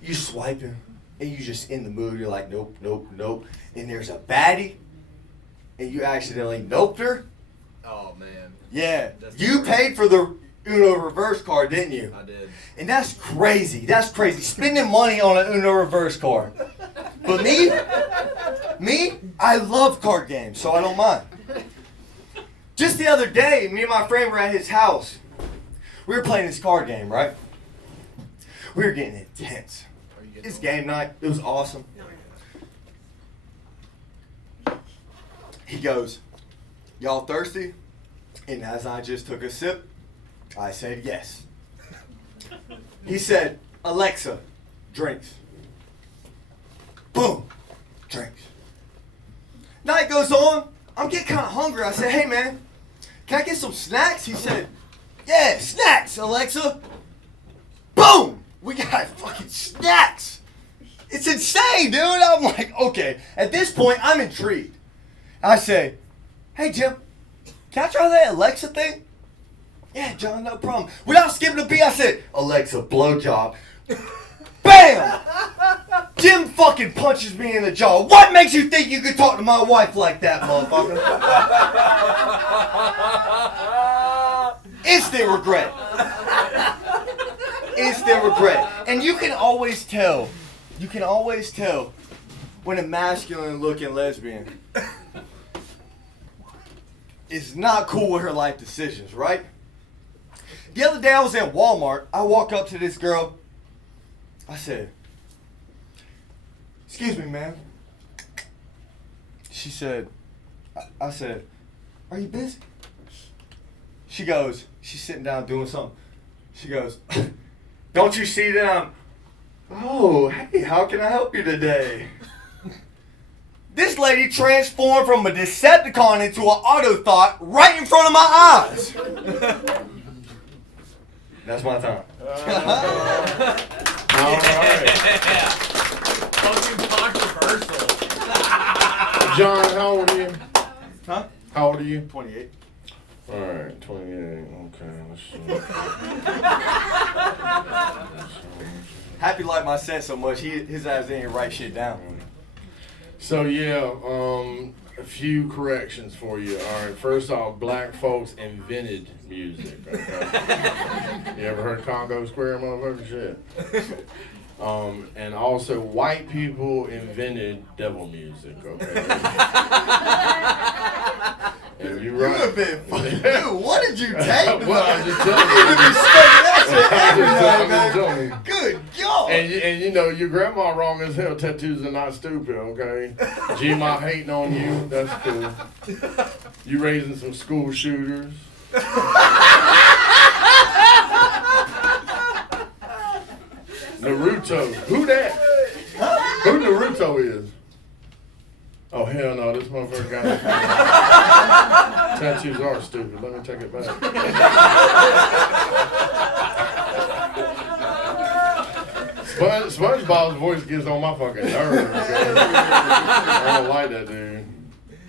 You swiping and you just in the mood, you're like, nope, nope, nope. And there's a baddie and you accidentally noped her. Oh man. Yeah. You paid for the Uno reverse card, didn't you? I did. And that's crazy. That's crazy. Spending money on an Uno reverse card. But me, I love card games, so I don't mind. Just the other day, me and my friend were at his house. We were playing this card game, right? We were getting intense. It's game night. It was awesome. He goes, "Y'all thirsty?" And as I just took a sip, I said yes. He said, "Alexa, drinks." Boom, drinks. Night goes on. I'm getting kind of hungry. I said, "Hey man, can I get some snacks?" He said, "Yeah, snacks, Alexa." Boom, we got fucking snacks. It's insane, dude. I'm like, okay. At this point, I'm intrigued. I say, "Hey Jim, can I try that Alexa thing?" Yeah, John, no problem. Without skipping a beat, I said, Alexa, blowjob. BAM! Jim fucking punches me in the jaw. What makes you think you could talk to my wife like that, motherfucker? Instant regret. Instant regret. And you can always tell when a masculine looking lesbian is not cool with her life decisions, right? The other day I was at Walmart. I walk up to this girl. I said, excuse me, ma'am. She said, I said, are you busy? She goes, she's sitting down doing something. She goes, don't you see that I'm, oh, hey, how can I help you today? This lady transformed from a Decepticon into an Autothought right in front of my eyes. That's my time. All right. Fucking controversial. John, how old are you? Huh? How old are you? 28. All right, 28. Okay, let's see. Happy like my set so much, his ass didn't write shit down. So yeah, a few corrections for you. All right, first off, black folks invented music. Okay? You ever heard Congo Square, motherfucker? Shit. And also, white people invented devil music. Okay. And you're right. You a bit funny. Dude, what did you take? Well, I'm just telling You need to be studying that I'm shit just every telling night, you. man. Good God. And you know, your grandma wrong as hell. Tattoos are not stupid, okay? G-Ma hating on you, that's cool. You raising some school shooters. Naruto. Who that? Who Naruto is? Oh, hell no, this motherfucker got it. Tattoos are stupid. Let me take it back. SpongeBob's voice gets on my fucking nerves. I don't like that dude.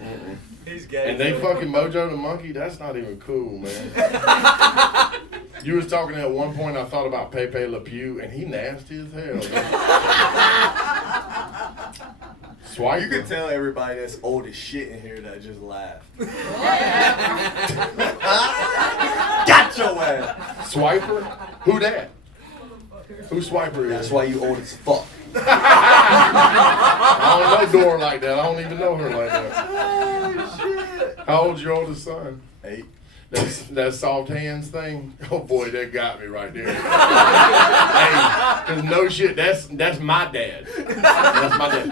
Mm-mm. He's gay. And they fucking Mojo the Monkey, that's not even cool, man. You was talking at one point, I thought about Pepe Le Pew, and he nasty as hell. Swiper. You can tell everybody that's old as shit in here that just laughed. Got your ass. Swiper? Who that? Who Swiper is? That's why you old as fuck. I don't know Dora like that. I don't even know her like that. Oh, shit. How old's your oldest son? 8. That soft hands thing? Oh boy, that got me right there. Hey, cause no shit, that's my dad. That's my dad.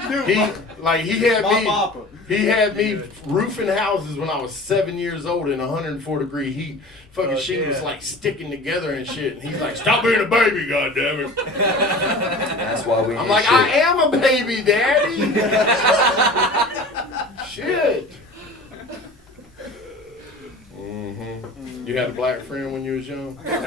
He had me roofing houses when I was 7 years old in 104-degree heat. Fucking shit was like sticking together and shit. And he's like, "Stop being a baby, goddammit." That's why we. I'm like, shit. I am a baby, daddy. Shit. Mm-hmm. You had a black friend when you was young? That's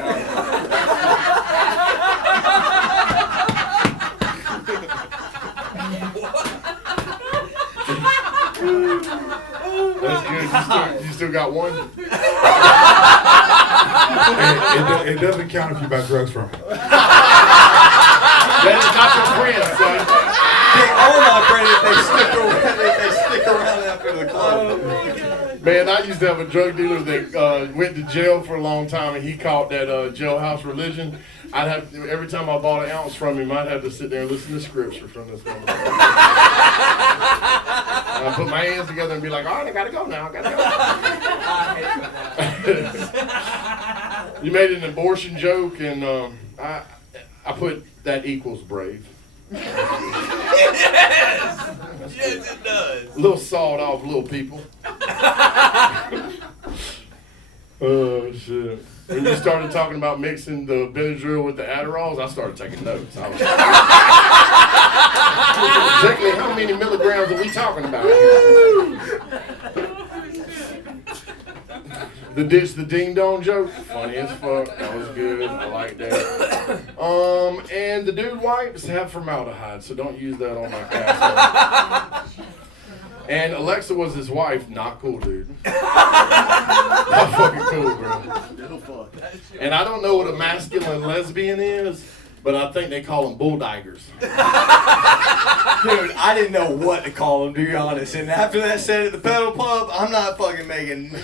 good. You still got one? It doesn't count if you buy drugs from him. That is not your friend, son. All my friends, they stick around after the club. Man, I used to have a drug dealer that went to jail for a long time, and he caught that jailhouse religion. I'd have to, every time I bought an ounce from him, I'd have to sit there and listen to scripture from this one. I put my hands together and be like, "All right, I gotta go now. I gotta go." You made an abortion joke, and I put that equals brave. Yes, it does. A little sawed off little people. Oh, shit. When you started talking about mixing the Benadryl with the Adderalls, I started taking notes. I was exactly how many milligrams are we talking about here? The ditch the ding dong joke, funny as fuck. That was good. I like that. And the dude wipes have formaldehyde, so don't use that on my castle. And Alexa was his wife. Not cool, dude. Not fucking cool, bro. And I don't know what a masculine lesbian is, but I think they call them bulldaggers. Dude, I didn't know what to call them, to be honest. And after that set at the pedal pub, I'm not fucking making no.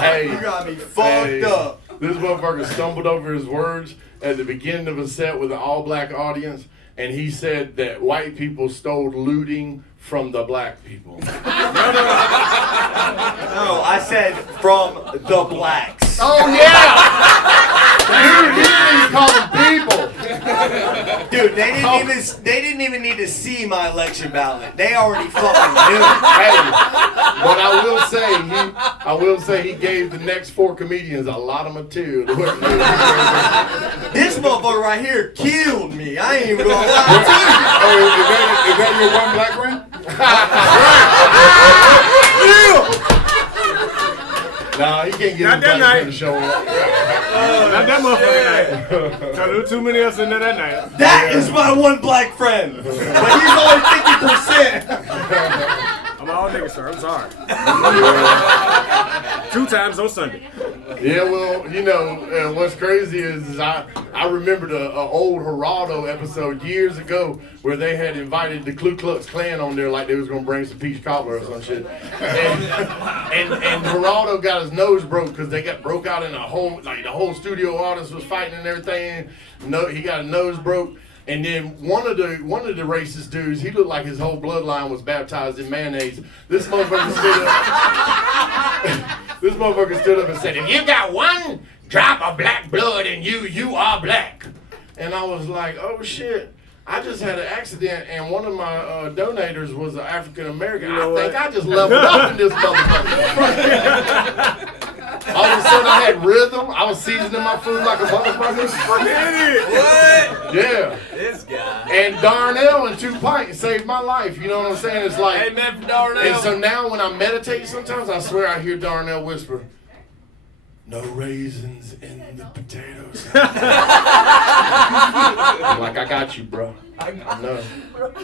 Hey, you got me fucked up. This motherfucker stumbled over his words at the beginning of a set with an all-black audience, and he said that white people stole looting from the black people. No, I said from the blacks. Oh, yeah! Dude, he didn't even call them people. Dude, they didn't even need to see my election ballot. They already fucking knew. Hey, but I will say he gave the next 4 comedians a lot of material. This motherfucker right here killed me. I ain't even gonna lie to you. Oh, is that your one black friend? Nah, he can't get his black friend to show up. Not that motherfucker night. So there were too many of us in there that night. That is my one black friend. But he's only 50%. I'm all niggas, sir. I'm sorry. 2 times on Sunday. Yeah, well, you know, what's crazy is I remembered an old Geraldo episode years ago where they had invited the Ku Klux Klan on there like they was going to bring some peach cobbler or some shit. And Geraldo got his nose broke because they got broke out in a whole, like the whole studio audience was fighting and everything. No, he got his nose broke. And then one of the racist dudes, he looked like his whole bloodline was baptized in mayonnaise. This motherfucker stood up and said, "If you got one drop of black blood in you, you are black." And I was like, oh shit. I just had an accident, and one of my donators was an African American. I think I just leveled up in this motherfucker. All of a sudden, I had rhythm. I was seasoning my food like a motherfucker. What? Yeah. This guy. And Darnell and 2 pints saved my life. You know what I'm saying? It's like. Amen for Darnell. And so now when I meditate, sometimes I swear I hear Darnell whisper, "No raisins in the potatoes." I'm like, I got you, bro. I know.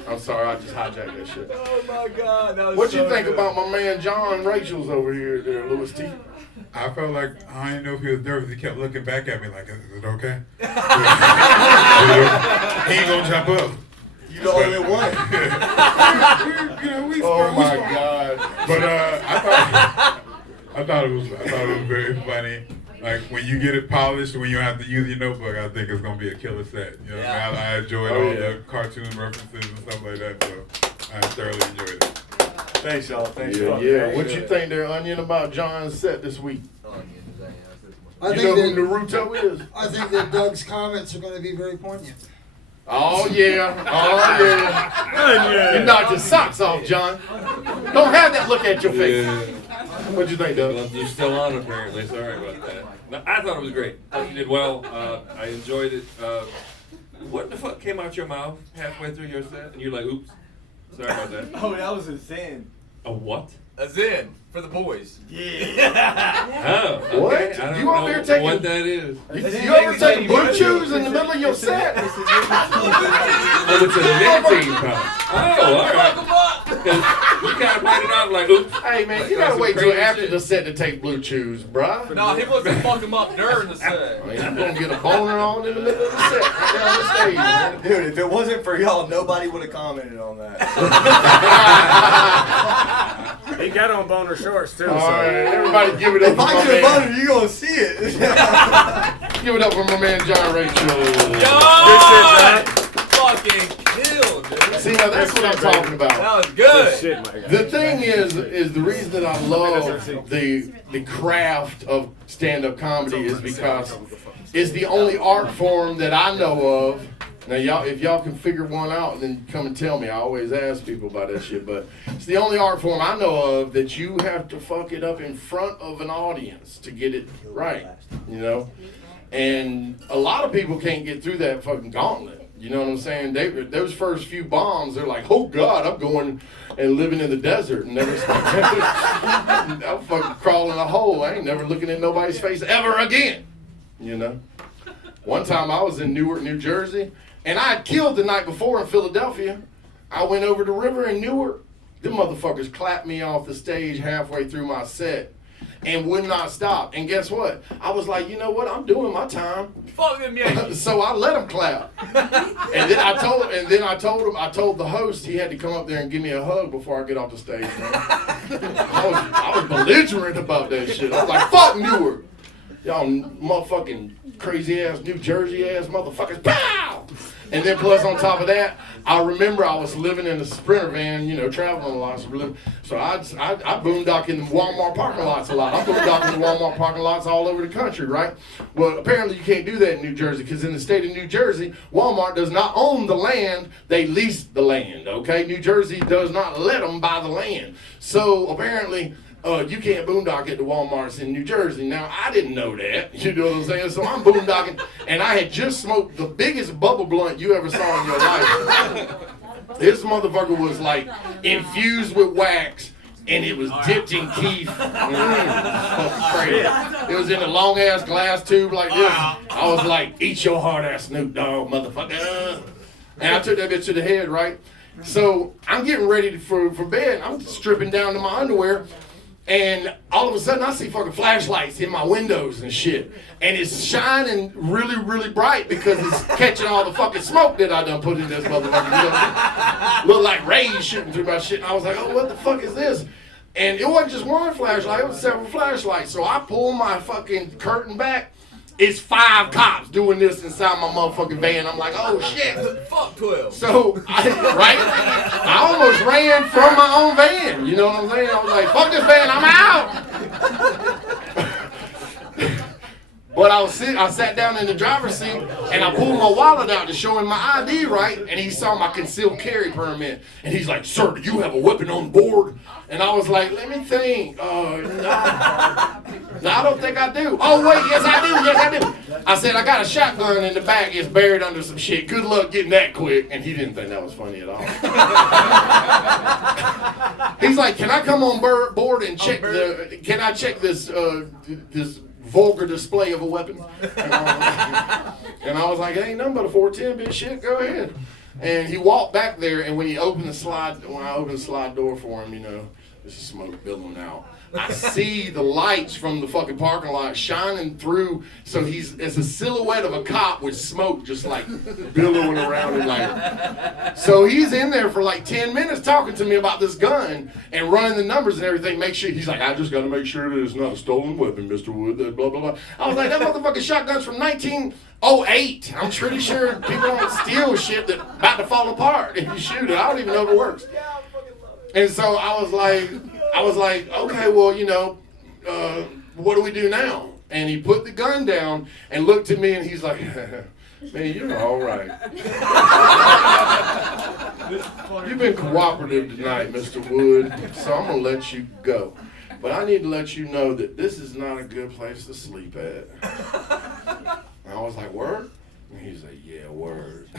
I'm sorry, I just hijacked that shit. Oh my God. What you think about my man John Rachel's over here, there, Louis T? I felt like I didn't know if he was nervous. He kept looking back at me like, "Is it okay?" He ain't gonna jump up. You the only one. Oh my God. But I thought it was very funny. Like when you get it polished, when you have to use your notebook, I think it's gonna be a killer set. You know, I enjoyed all the cartoon references and stuff like that. So I thoroughly enjoyed it. Thanks, y'all. Thanks, Yeah, y'all. yeah. What you think there, Onion, about John's set this week? I You think know who that, Naruto is? I think that Doug's comments are going to be very poignant. Oh yeah, oh yeah. You knocked your socks off, John. Don't have that look at your face. What'd you think, Doug? Well, they're still on apparently. Sorry about that. No, I thought it was great. I thought you did well. I enjoyed it. What the fuck came out your mouth halfway through your set? And you're like, oops. Sorry about that. Oh, that was a sin. A what? A Zen for the boys. Oh, okay. What? I don't You know over here taking- what that is. You ever take blue chews in the middle of your set? Oh, it's a nicotine pouch. Oh, all right. Because we kind of played it off like, oops. Hey man, you That's gotta some wait till crazy after shit. the set to take blue chews, bruh. No, he wants to fuck him up during the set. I mean, I'm gonna get a boner on in the middle of the set, right down the stage, man. Dude, if it wasn't for y'all, nobody would have commented on that. He got on boner shorts too. All So. right, everybody give it up If for I my could have man. voted, you gonna see it. Give it up for my man John Rachel. John! Fucking killed, dude. See, now that's what I'm talking about. That was good. Shit, my God. The thing is the reason that I love the craft of stand-up comedy is because it's the only art form that I know of. Now, y'all, if y'all can figure one out, then come and tell me. I always ask people about that shit, but it's the only art form I know of that you have to fuck it up in front of an audience to get it right, you know? And a lot of people can't get through that fucking gauntlet. You know what I'm saying? Those first few bombs, they're like, oh God, I'm going and living in the desert and never I'm fucking crawling a hole. I ain't never looking in nobody's face ever again. You know? One time I was in Newark, New Jersey, and I had killed the night before in Philadelphia. I went over the river in Newark. Them motherfuckers clapped me off the stage halfway through my set and would not stop. And guess what? I was like, you know what? I'm doing my time. Fuck them Yankees. So I let them clap. And then I told the host he had to come up there and give me a hug before I get off the stage, man. I was belligerent about that shit. I was like, fuck Newark. Y'all motherfucking crazy ass New Jersey ass motherfuckers. Pow! And then plus on top of that, I remember I was living in a Sprinter van, you know, traveling a lot. So I boondock in the Walmart parking lots a lot. I boondock in the Walmart parking lots all over the country, right? Well, apparently you can't do that in New Jersey because in the state of New Jersey, Walmart does not own the land. They lease the land, okay? New Jersey does not let them buy the land. So apparently... you can't boondock at the Walmarts in New Jersey. Now, I didn't know that. You know what I'm saying? So I'm boondocking, and I had just smoked the biggest bubble blunt you ever saw in your life. This motherfucker was like infused with wax, and it was dipped in keef. Crazy. It was in a long-ass glass tube like this. I was like, eat your hard-ass Snoop Dogg, motherfucker. And I took that bitch to the head, right? So I'm getting ready for bed. I'm stripping down to my underwear. And all of a sudden, I see fucking flashlights in my windows and shit. And it's shining really, really bright because it's catching all the fucking smoke that I done put in this motherfucker. You know? Look like rays shooting through my shit. And I was like, oh, what the fuck is this? And it wasn't just one flashlight, it was several flashlights. So I pull my fucking curtain back. It's 5 cops doing this inside my motherfucking van. I'm like, oh shit. Fuck 12. So, I almost ran from my own van. You know what I'm saying? I was like, fuck this van, I'm out. But I sat down in the driver's seat and I pulled my wallet out to show him my ID, right? And he saw my concealed carry permit. And he's like, sir, do you have a weapon on board? And I was like, let me think. No, I don't think I do. Oh, wait, yes, I do. Yes, I do. I said, I got a shotgun in the back. It's buried under some shit. Good luck getting that quick. And he didn't think that was funny at all. He's like, can I come on board and check can I check this vulgar display of a weapon? And I was like, it ain't nothing but a 410, bitch, shit, go ahead. And he walked back there, and when I opened the slide door for him, you know, there's smoke billowing out. I see the lights from the fucking parking lot shining through, so it's a silhouette of a cop with smoke just like billowing around him. Like, so he's in there for like 10 minutes talking to me about this gun and running the numbers and everything. Make sure he's like, I just got to make sure that it's not a stolen weapon, Mr. Wood. Blah blah blah. I was like, that motherfucking shotgun's from 1908. I'm pretty sure people don't steal shit that's about to fall apart if you shoot it. I don't even know if it works. And so I was like, okay, well, you know, what do we do now? And he put the gun down and looked at me and he's like, man, you're all right. You've been cooperative tonight, Mr. Wood, so I'm going to let you go. But I need to let you know that this is not a good place to sleep at. And I was like, word? And he's like, yeah, word.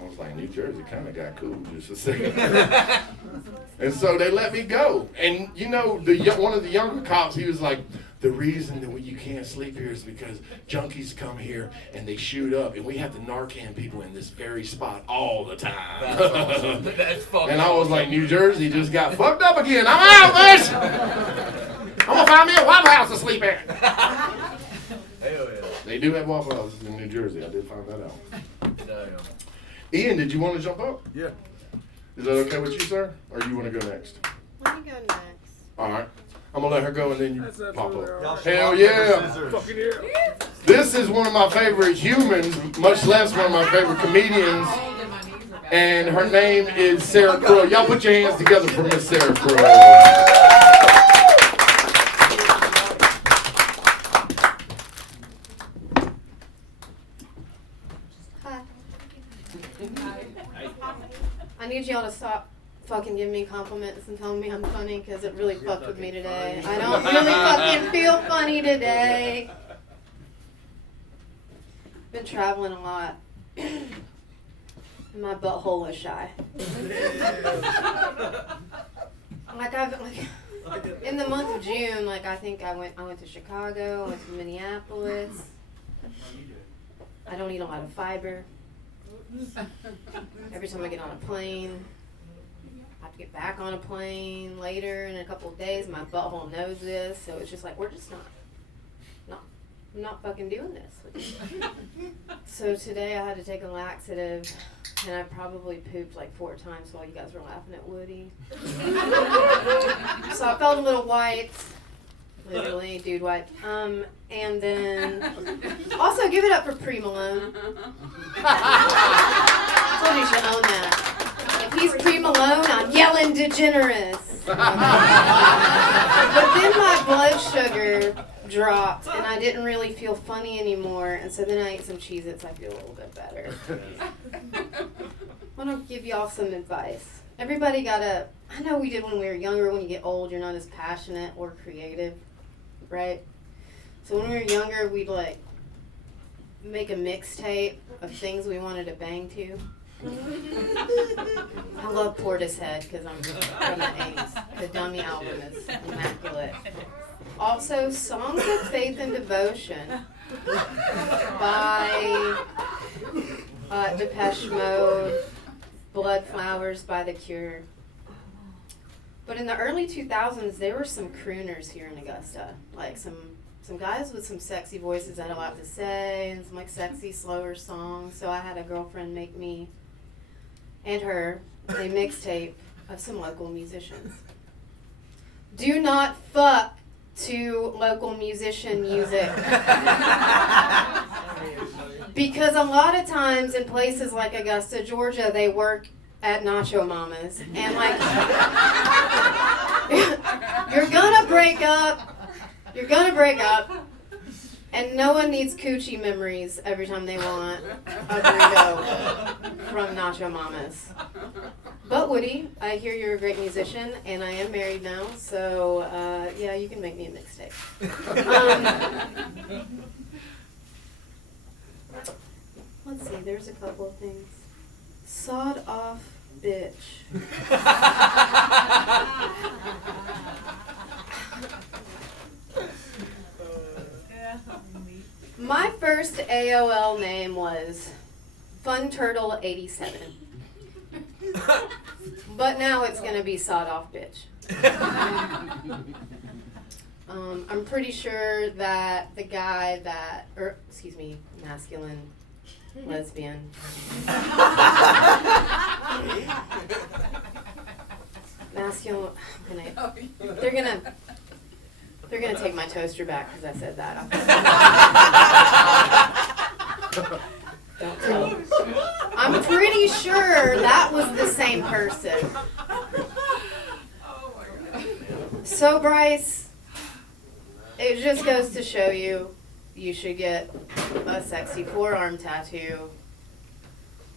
I was like, New Jersey kind of got cool just a second. And so they let me go. And you know, one of the younger cops, he was like, the reason that you can't sleep here is because junkies come here and they shoot up, and we have to Narcan people in this very spot all the time. That's awesome. That's fucking and I was like, New Jersey just got fucked up again. I'm out, bitch! I'm gonna find me a Waffle House to sleep at. Hell yeah. They do have Waffle Houses in New Jersey. I did find that out. Damn. Ian, did you want to jump up? Yeah. Is that okay with you, sir? Or you want to go next? Let me go next. All right. I'm going to let her go and then you pop up. Y'all Hell swap yeah. scissors. This is one of my favorite humans, much less one of my favorite comedians. And her name is Sarah Crow. Y'all put your hands together for Miss Sarah Crow. Hi. I need y'all to stop fucking giving me compliments and telling me I'm funny because it really fucked with me today. I don't really fucking feel funny today. Been traveling a lot. And my butthole was shy. In the month of June, I think I went to Chicago, I went to Minneapolis. I don't eat a lot of fiber. Every time I get on a plane, I have to get back on a plane later in a couple of days. My butthole knows this, so it's just like, we're just I'm not fucking doing this. So today I had to take a laxative, and I probably pooped like 4 times while you guys were laughing at Woody. So I felt a little white, literally, dude white. And then, also give it up for Pre Malone. I told you should own that. If he's Pre Malone, I'm yelling DeGeneres. But then my blood sugar dropped, and I didn't really feel funny anymore, and so then I ate some Cheez-Its. I feel a little bit better. I want to give y'all some advice. Everybody gotta, I know we did when we were younger. When you get old, you're not as passionate or creative, right? So when we were younger, we'd like make a mixtape of things we wanted to bang to. I love Portishead because I'm from the 80s. The Dummy album is immaculate. Also, Songs of Faith and Devotion by Depeche Mode, Blood Flowers by The Cure. But in the early 2000s, there were some crooners here in Augusta, like some guys with some sexy voices that had a lot to say, and some like sexy, slower songs. So I had a girlfriend make me and her a mixtape of some local musicians. Do not fuck to local musician music. Because a lot of times in places like Augusta, Georgia, they work at Nacho Mamas. And like, you're gonna break up. You're gonna break up. And no one needs coochie memories every time they want a burrito from Nacho Mamas. But Woody, I hear you're a great musician, and I am married now, so yeah, you can make me a mixtape. Let's see, there's a couple of things. Sawed off bitch. My first AOL name was FunTurtle87. But now it's going to be Sawed Off Bitch. I'm pretty sure that the guy that, masculine, lesbian. Masculine, they're gonna take my toaster back because I said that. Don't tell them. I'm pretty sure that was the same person. So Bryce, it just goes to show you, you should get a sexy forearm tattoo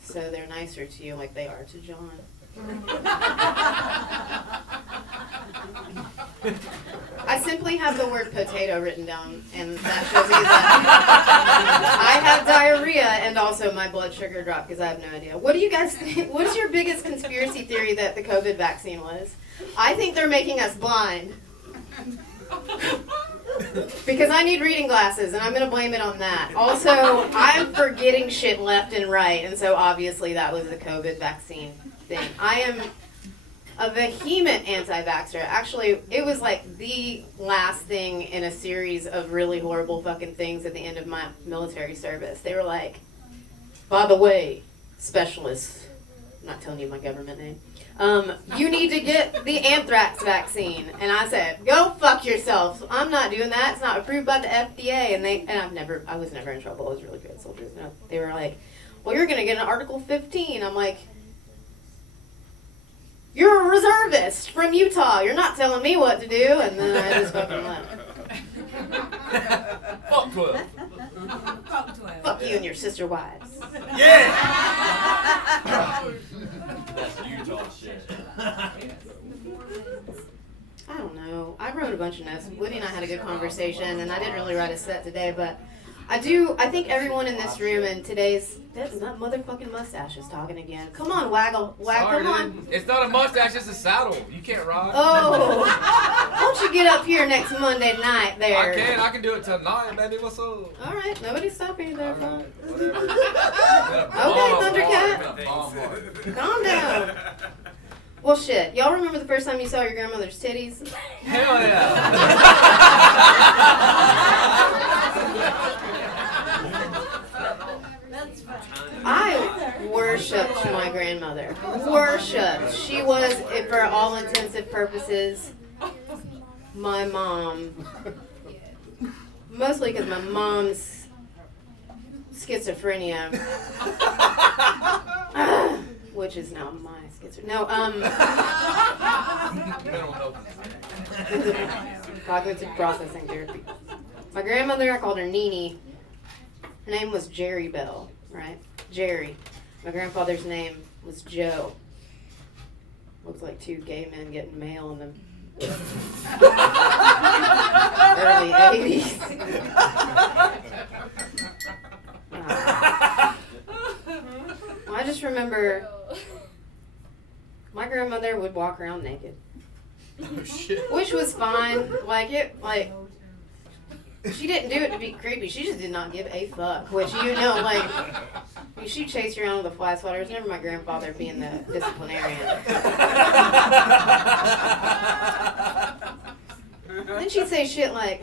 so they're nicer to you like they are to John. I simply have the word potato written down, and that shows you that I have diarrhea and also my blood sugar dropped because I have no idea. What do you guys think? What is your biggest conspiracy theory that the COVID vaccine was? I think they're making us blind. Because I need reading glasses, and I'm going to blame it on that. Also, I'm forgetting shit left and right, and so obviously that was the COVID vaccine thing. I am a vehement anti-vaxxer. Actually, it was like the last thing in a series of really horrible fucking things at the end of my military service. They were like, by the way, specialists, I'm not telling you my government name, you need to get the anthrax vaccine. And I said, go fuck yourself. I'm not doing that. It's not approved by the FDA. And I was never in trouble. I was really good soldiers. And they were like, well, you're going to get an Article 15. I'm like, you're a reservist from Utah. You're not telling me what to do. And then I just fucking left. Fuck 12. Fuck 12. Fuck you and your sister wives. Yeah! That's Utah shit. I don't know. I wrote a bunch of notes. Woody and I had a good conversation, and I didn't really write a set today, but I think everyone in this room and today's that motherfucking mustache is talking again. Come on, waggle, Sorry, come on. dude. It's not a mustache, it's a saddle. You can't ride. Oh, won't you get up here next Monday night there? I can do it tonight, baby. What's up? All right, nobody's stopping you there, All phone. right, whatever. Okay, Thundercat. Calm down. Well, shit. Y'all remember the first time you saw your grandmother's titties? Hell yeah. I worshipped my grandmother. Worshipped. She was, for all intensive purposes, my mom. Mostly because my mom's schizophrenia, which is now my schizophrenia. No, cognitive processing therapy. My grandmother, I called her Nene. Her name was Jerry Bell, right? Jerry. My grandfather's name was Joe. Looks like two gay men getting mail in the early 80s. I just remember my grandmother would walk around naked. Oh, shit. Which was fine. She didn't do it to be creepy. She just did not give a fuck. Which, she'd chase you around with a fly swatter. It was never my grandfather being the disciplinarian. Then she'd say shit like,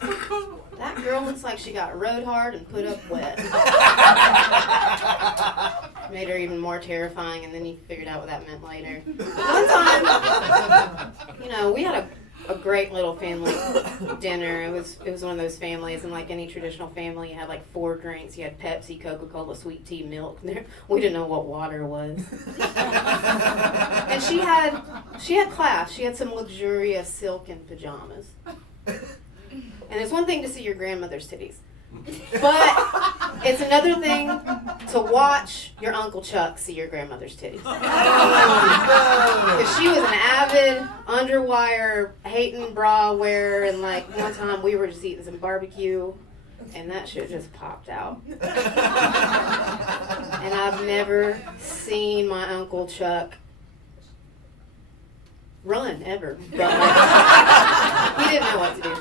that girl looks like she got rode hard and put up wet. Made her even more terrifying, and then you figured out what that meant later. One time, we had a great little family dinner. It was one of those families, and like any traditional family, you had like 4 drinks. You had Pepsi, Coca-Cola, sweet tea, milk. We didn't know what water was. And she had class. She had some luxurious silken pajamas. And it's one thing to see your grandmother's titties, but it's another thing to watch your Uncle Chuck see your grandmother's titties. Because she was an avid underwire hating bra wearer, and like one time we were just eating some barbecue, and that shit just popped out. And I've never seen my Uncle Chuck run ever, but he didn't know what to do.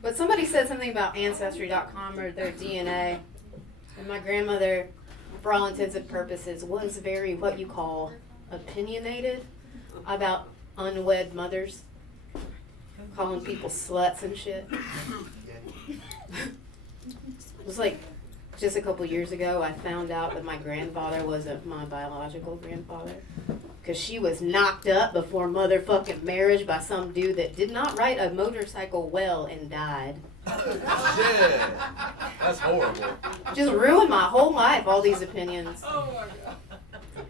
But somebody said something about Ancestry.com or their DNA, and my grandmother, for all intents and purposes, was very what you call opinionated about unwed mothers, calling people sluts and shit. It was like just a couple years ago I found out that my grandfather wasn't my biological grandfather. Because she was knocked up before motherfucking marriage by some dude that did not ride a motorcycle well and died. Shit. That's horrible. Just ruined my whole life, all these opinions. Oh my god.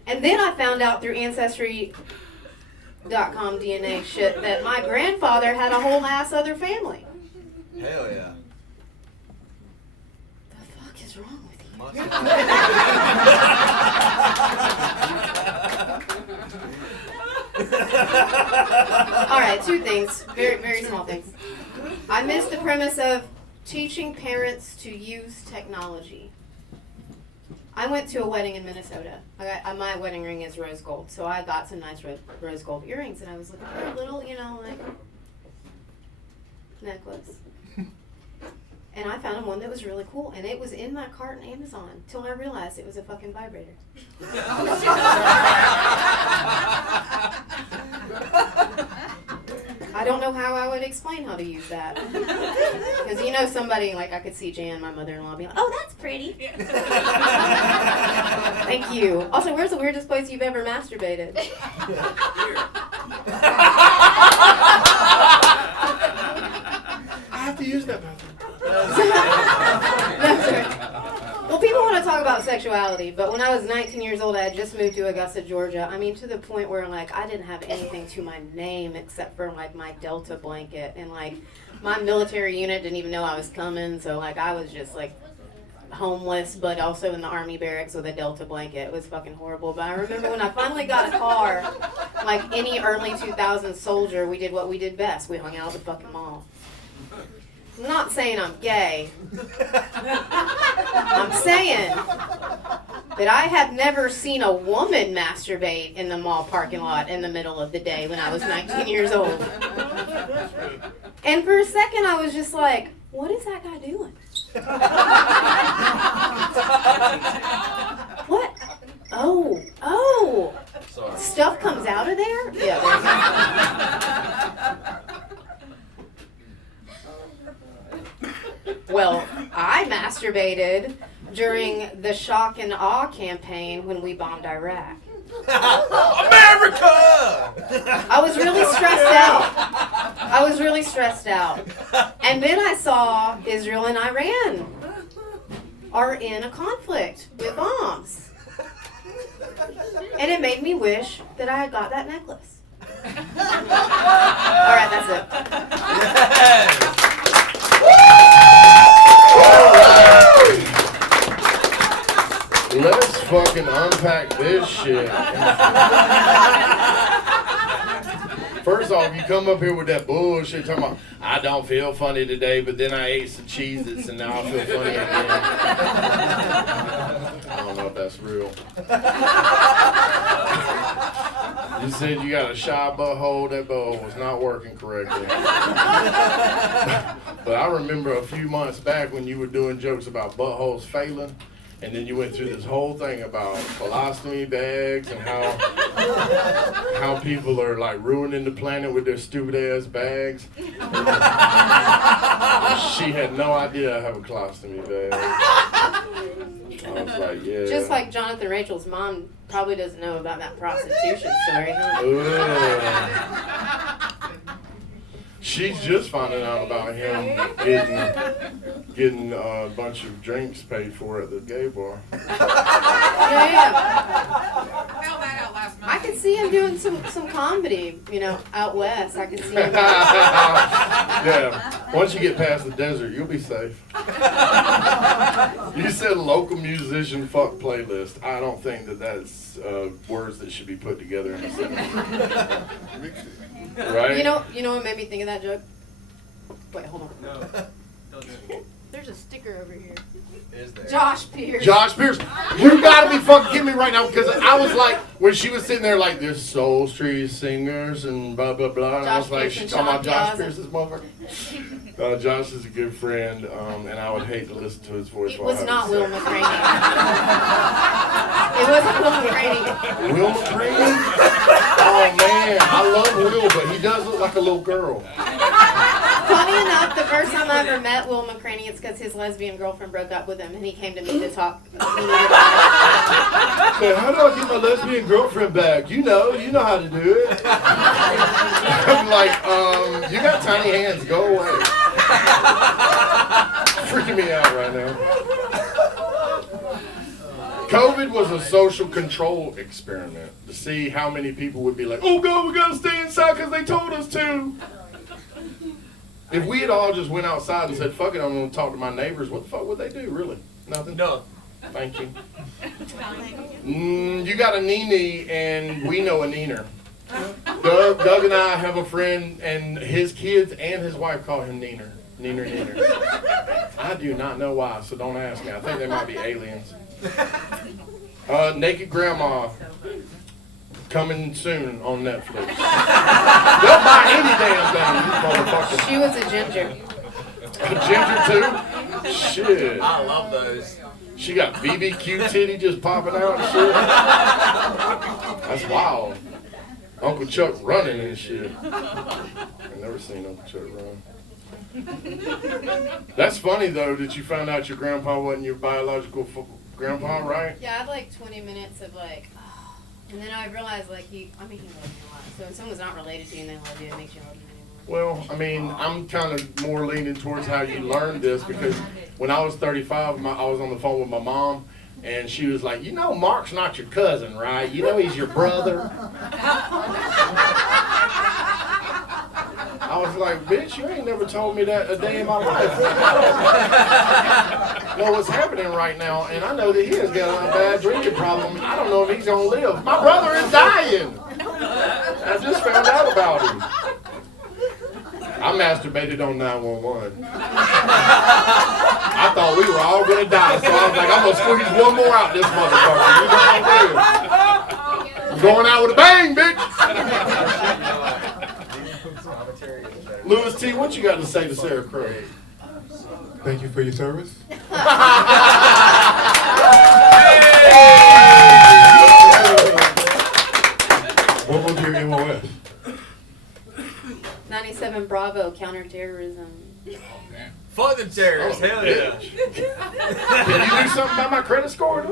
And then I found out through Ancestry.com DNA shit that my grandfather had a whole ass other family. Hell yeah. The fuck is wrong with you? All right, 2 things, very, very small things. I missed the premise of teaching parents to use technology. I went to a wedding in Minnesota. My wedding ring is rose gold, so I got some nice rose gold earrings, and I was looking for a little, necklace. And I found one that was really cool, and it was in my cart on Amazon till I realized it was a fucking vibrator. I don't know how I would explain how to use that. Because somebody, like I could see Jan, my mother-in-law, being like, oh, that's pretty. Thank you. Also, where's the weirdest place you've ever masturbated? I have to use that bathroom. That's right. Well, people want to talk about sexuality, but when I was 19 years old, I had just moved to Augusta, Georgia. I mean, to the point where, I didn't have anything to my name except for, my Delta blanket. And, my military unit didn't even know I was coming, so, I was just, homeless, but also in the Army barracks with a Delta blanket. It was fucking horrible. But I remember when I finally got a car, like any early 2000s soldier, we did what we did best. We hung out at the fucking mall. I'm not saying I'm gay. I'm saying that I have never seen a woman masturbate in the mall parking lot in the middle of the day when I was 19 years old. And for a second I was just like, what is that guy doing? What? Oh. Sorry. Stuff comes out of there? Yeah, there you go. Well, I masturbated during the shock and awe campaign when we bombed Iraq. America! I was really stressed out. And then I saw Israel and Iran are in a conflict with bombs. And it made me wish that I had got that necklace. All right, that's it. Let's fucking unpack this shit. First off, you come up here with that bullshit talking about, I don't feel funny today, but then I ate some Cheez-Its and now I feel funny again. I don't know if that's real. You said you got a shy butthole. That butthole was not working correctly. But I remember a few months back when you were doing jokes about buttholes failing. And then you went through this whole thing about colostomy bags and how people are like ruining the planet with their stupid ass bags. She had no idea I have a colostomy bag. I was like, yeah. Just like Jonathan Rachel's mom probably doesn't know about that prostitution story, huh? She's just finding out about him getting a bunch of drinks paid for at the gay bar. Yeah. I could see him doing some comedy, out west. I could see him. Yeah. Once you get past the desert, you'll be safe. You said local musician fuck playlist. I don't think that's words that should be put together in a sentence. Right? You know what made me think of that joke? Wait, hold on. No. There's a sticker over here. Is there? Josh Pierce. Josh Pierce, you gotta be fucking kidding me right now, because I was like, when she was sitting there like, there's Soul Street singers and blah blah blah, and I was like, she's talking about Josh Pierce's motherfucker. Josh is a good friend, and I would hate to listen to his voice. It was not Will McCraney. It wasn't Will McCraney. Will McCraney? Oh man, I love Will, but he does look like a little girl. Funny enough, the first time I ever met Will McCraney, it's because his lesbian girlfriend broke up with him, and he came to me to talk. So how do I get my lesbian girlfriend back? You know how to do it. I'm like, you got tiny hands, go away. Freaking me out right now. COVID was a social control experiment to see how many people would be like, oh God, we gotta stay inside because they told us to. If we had all just went outside and said, fuck it, I'm gonna talk to my neighbors, what the fuck would they do, really? Nothing? No. Thank you. You got a Nene, and we know a Neener. Doug and I have a friend, and his kids and his wife call him Neener. Neener. I do not know why, so don't ask me. I think they might be aliens. Naked Grandma, coming soon on Netflix. They'll buy any damn thing, these motherfuckers. She was a ginger. A ginger too? Shit. I love those. She got BBQ titty just popping out and shit. That's wild. Uncle Chuck running and shit. I've never seen Uncle Chuck run. That's funny though that you found out your grandpa wasn't your biological grandpa, right? Yeah, I had like 20 minutes of like, and then I realized like he loved me a lot. So when someone's not related to you and they love you, it makes you love them anymore. Well, I mean, I'm kind of more leaning towards how you learned this, because when I was 35, I was on the phone with my mom, and she was like, Mark's not your cousin, right? He's your brother. I was like, bitch, you ain't never told me that a day in my life. Well, what's happening right now, and I know that he has got a bad drinking problem. I don't know if he's going to live. My brother is dying. I just found out about him. I masturbated on 911. I thought we were all gonna die, so I was like, I'm gonna squeeze one more out this motherfucker. You know what I'm going out with a bang, bitch. Louis T, what you got to say to Sarah Crow? Thank you for your service. What was your MOS? 97 Bravo, counterterrorism. Fuck the terrorists, Oh, hell yeah. Can you do something about my credit score?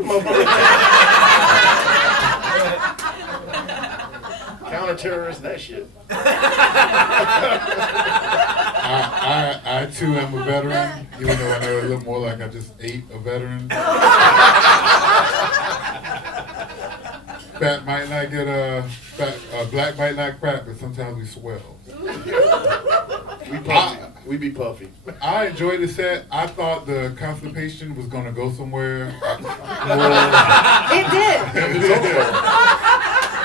Counter-terrorist, that shit. I too am a veteran, even though I know it look more like I just ate a veteran. Fat might not get black might not crack, but sometimes we swell. We be puffy. I enjoyed the set. I thought the constipation was gonna go somewhere. It did.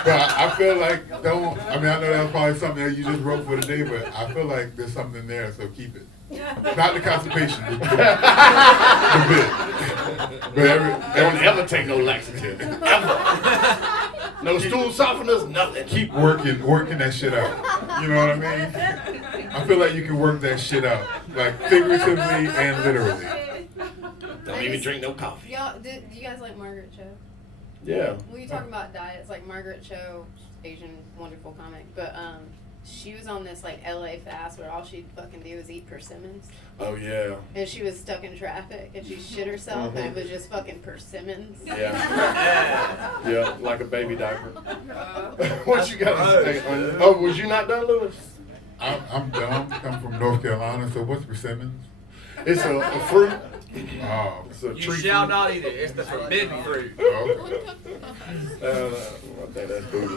But I feel like I know that was probably something that you just wrote for today, but I feel like there's something there, so keep it. Not the constipation, the bit. But Don't ever take no laxative. Ever. No stool softeners, nothing. Keep working that shit out. You know what I mean? I feel like you can work that shit out, like figuratively and literally. Don't even drink no coffee. Y'all, do you guys like Margaret Cho? Yeah. Well, you talking about diets, like Margaret Cho, Asian, wonderful comic, but she was on this like LA fast where all she'd fucking do was eat persimmons. Oh yeah. And she was stuck in traffic and she shit herself and it was just fucking persimmons. Yeah. Yeah, like a baby diaper. What you got to say? Oh, was you not done, Louis? I'm dumb. I'm from North Carolina, so what's persimmons? It's a fruit. Oh. It's a You tree shall fruit. not eat it. It's the forbidden fruit. Okay. I think that's booty.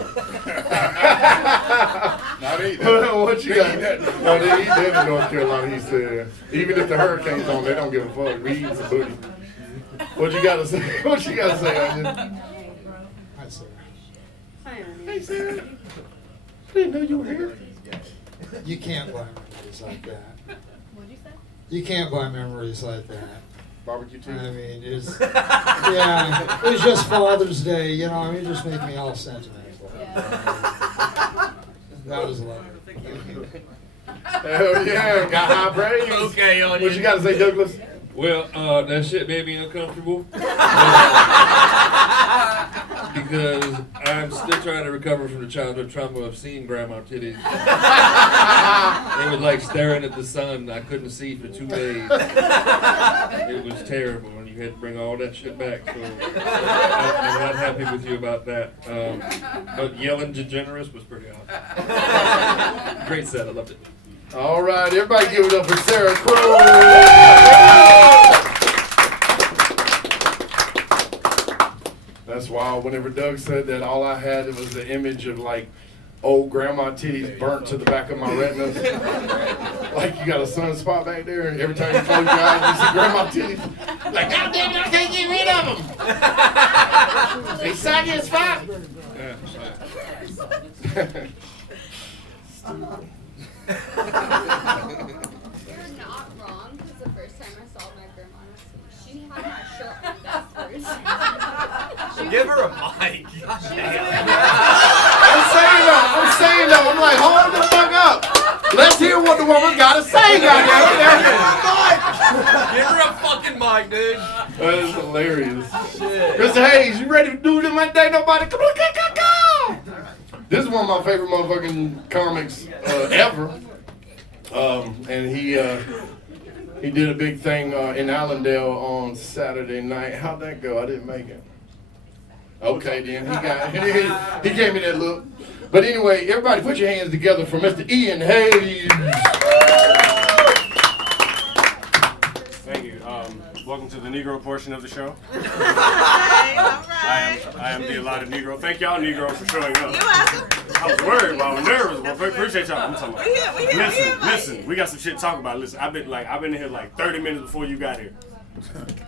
Not eating. What you got? No, they eat that in North Carolina, he said. Even if the hurricane's on, they don't give a fuck. We eat some booty. What you got to say? What you got to say, Onion? Hi, Sarah. Hi, Onion. Hey, Sarah. I didn't know you were here. You can't buy memories like that. What'd you say? You can't buy memories like that. Barbecue too. I mean, yeah, it was just Father's Day, you know, I mean, it just made me all sentimental. That was lovely. Hell yeah, got high praise. Okay, Onion. What you got to say, Douglas? Well, that shit made me uncomfortable. Because I'm still trying to recover from the childhood trauma of seeing grandma titties. They were like staring at the sun. I couldn't see for 2 days. It was terrible, and you had to bring all that shit back. So I'm not happy with you about that. But yelling DeGeneres was pretty awesome. Great set, I loved it. All right, everybody give it up for Sarah Crow. That's wild. Whenever Doug said that, all I had was the image of like old grandma titties burnt to the back of my retinas. Like you got a sunspot back there, and every time you close your eyes, you see grandma titties. Like, God damn it, I can't get rid of them. They saggy as fuck. You're not wrong, because the first time I saw my grandma, she had my shirt undressed first. Give her a mic. I'm saying though, I'm like, hold the fuck up. Let's hear what the woman gotta say, goddamn. Give her a fucking mic, dude. That is hilarious. Shit. Mr. Hayes, you ready to do this my day? Nobody come on, go. This is one of my favorite motherfucking comics ever. And he did a big thing in Allendale on Saturday night. How'd that go? I didn't make it. Okay, then he gave me that look. But anyway, everybody put your hands together for Mr. Ian Hayes. Thank you. Welcome to the Negro portion of the show. I am the allotted Negro. Thank y'all, Negro, for showing up. You're welcome. I was worried. Well, I was nervous. Well, appreciate y'all. I'm talking about. Listen. We got some shit to talk about. Listen, I've been in here like 30 minutes before you got here.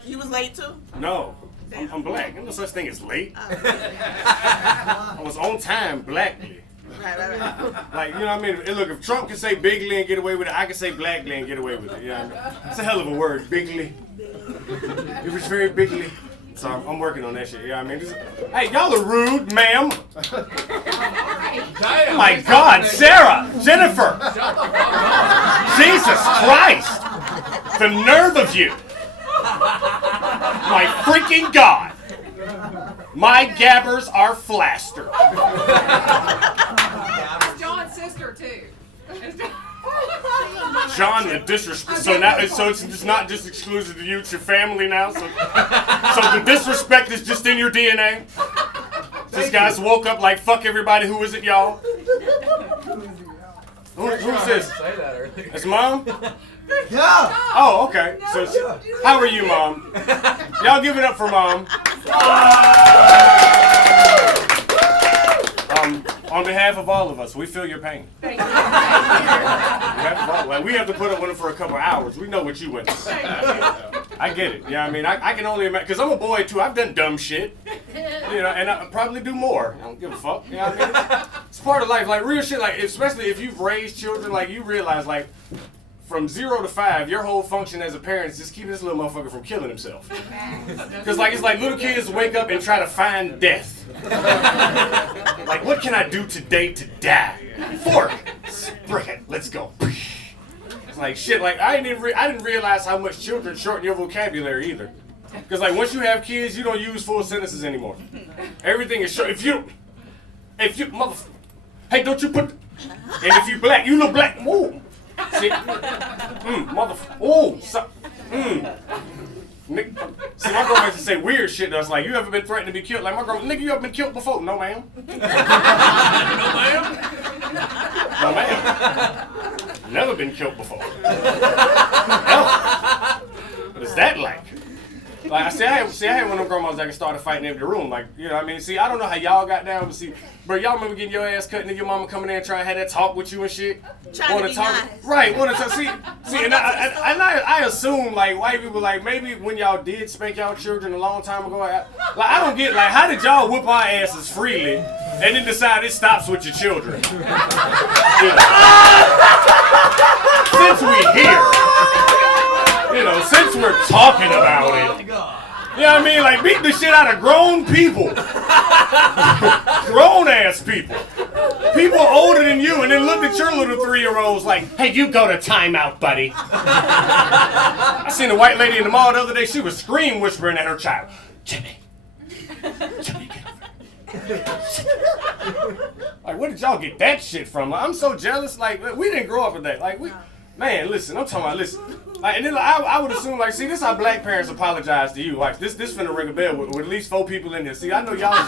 You was late too? No, I'm black. There's no such thing as late. I was on time blackly. Like, you know what I mean? And look, if Trump can say bigly and get away with it, I can say blackly and get away with it. You know what I mean? It's a hell of a word, bigly. It was very bigly. So I'm working on that shit. You know what I mean? Hey, y'all are rude, ma'am. Oh my God, Sarah, Jennifer. Jesus Christ. The nerve of you. My freaking God. My gabbers are flaster. John's sister too. John, the disrespect. So now, so it's just not just exclusive to you; it's your family now. So the disrespect is just in your DNA. This guy's woke up like fuck everybody. Who is it, y'all? Who's this? It's Mom. Yeah. Oh, okay. So, how are you, Mom? Y'all give it up for Mom. On behalf of all of us, we feel your pain. We have to put up with it for a couple of hours. We know what you went through. I get it. Yeah, I mean, I can only imagine, because I'm a boy too. I've done dumb shit. You know, and I probably do more. I don't give a fuck. You know what I mean? It's part of life. Like, real shit, like, especially if you've raised children, like, you realize, like, from 0 to 5, your whole function as a parent is just keeping this little motherfucker from killing himself. Because, like, it's like little kids wake up and try to find death. Like, what can I do today to die? Fork, spread, let's go. It's like, shit, like, I didn't realize how much children shorten your vocabulary either. Because, like, once you have kids, you don't use full sentences anymore. Everything is short. If you, hey, don't you put, and if you black, you look black, whoa. See, See, my grandma used to say weird shit to us, like, you ever been threatened to be killed? Like, my grandma, nigga, you ever been killed before? No, ma'am. No, ma'am. No, ma'am. Never been killed before. Never. What is that like? Like, I had one of them grandmas that started fighting in the room. Like, you know what I mean? See, I don't know how y'all got down, but see, bro, y'all remember getting your ass cut and then your mama coming in and trying to have that talk with you and shit? Trying to be nice. Right, want to see, and I assume, like, white people, like, maybe when y'all did spank y'all children a long time ago, I don't get, like, how did y'all whip our asses freely and then decide it stops with your children? Since we here. You know, since we're talking about it, you know what I mean? Like, beat the shit out of grown people. Grown ass people. People older than you, and then look at your little 3-year-olds like, hey, you go to timeout, buddy. I seen a white lady in the mall the other day, she was scream whispering at her child. Jimmy, get over. Like, where did y'all get that shit from? Like, I'm so jealous. Like, we didn't grow up with that. Like, man, listen, I'm talking about, listen. Like, and then I would assume, like, see, this is how black parents apologize to you. Like, this finna ring a bell with at least 4 people in here. See, I know y'all. That's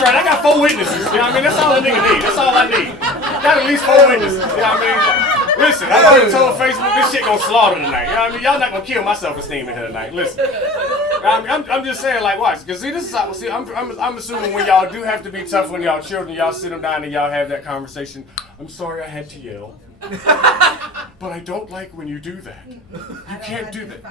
right, I got 4 witnesses. You know what I mean? That's all a nigga need. That's all I need. Got at least 4 witnesses. You know what I mean? Listen, I already told Facebook this shit gonna slaughter tonight. You know what I mean? Y'all not gonna kill my self-esteem in here tonight. Listen. I'm just saying, like, watch. Because, see, this is how, see, I'm assuming when y'all do have to be tough when y'all children, y'all sit them down and y'all have that conversation. I'm sorry I had to yell. But I don't like when you do that. You can't do that.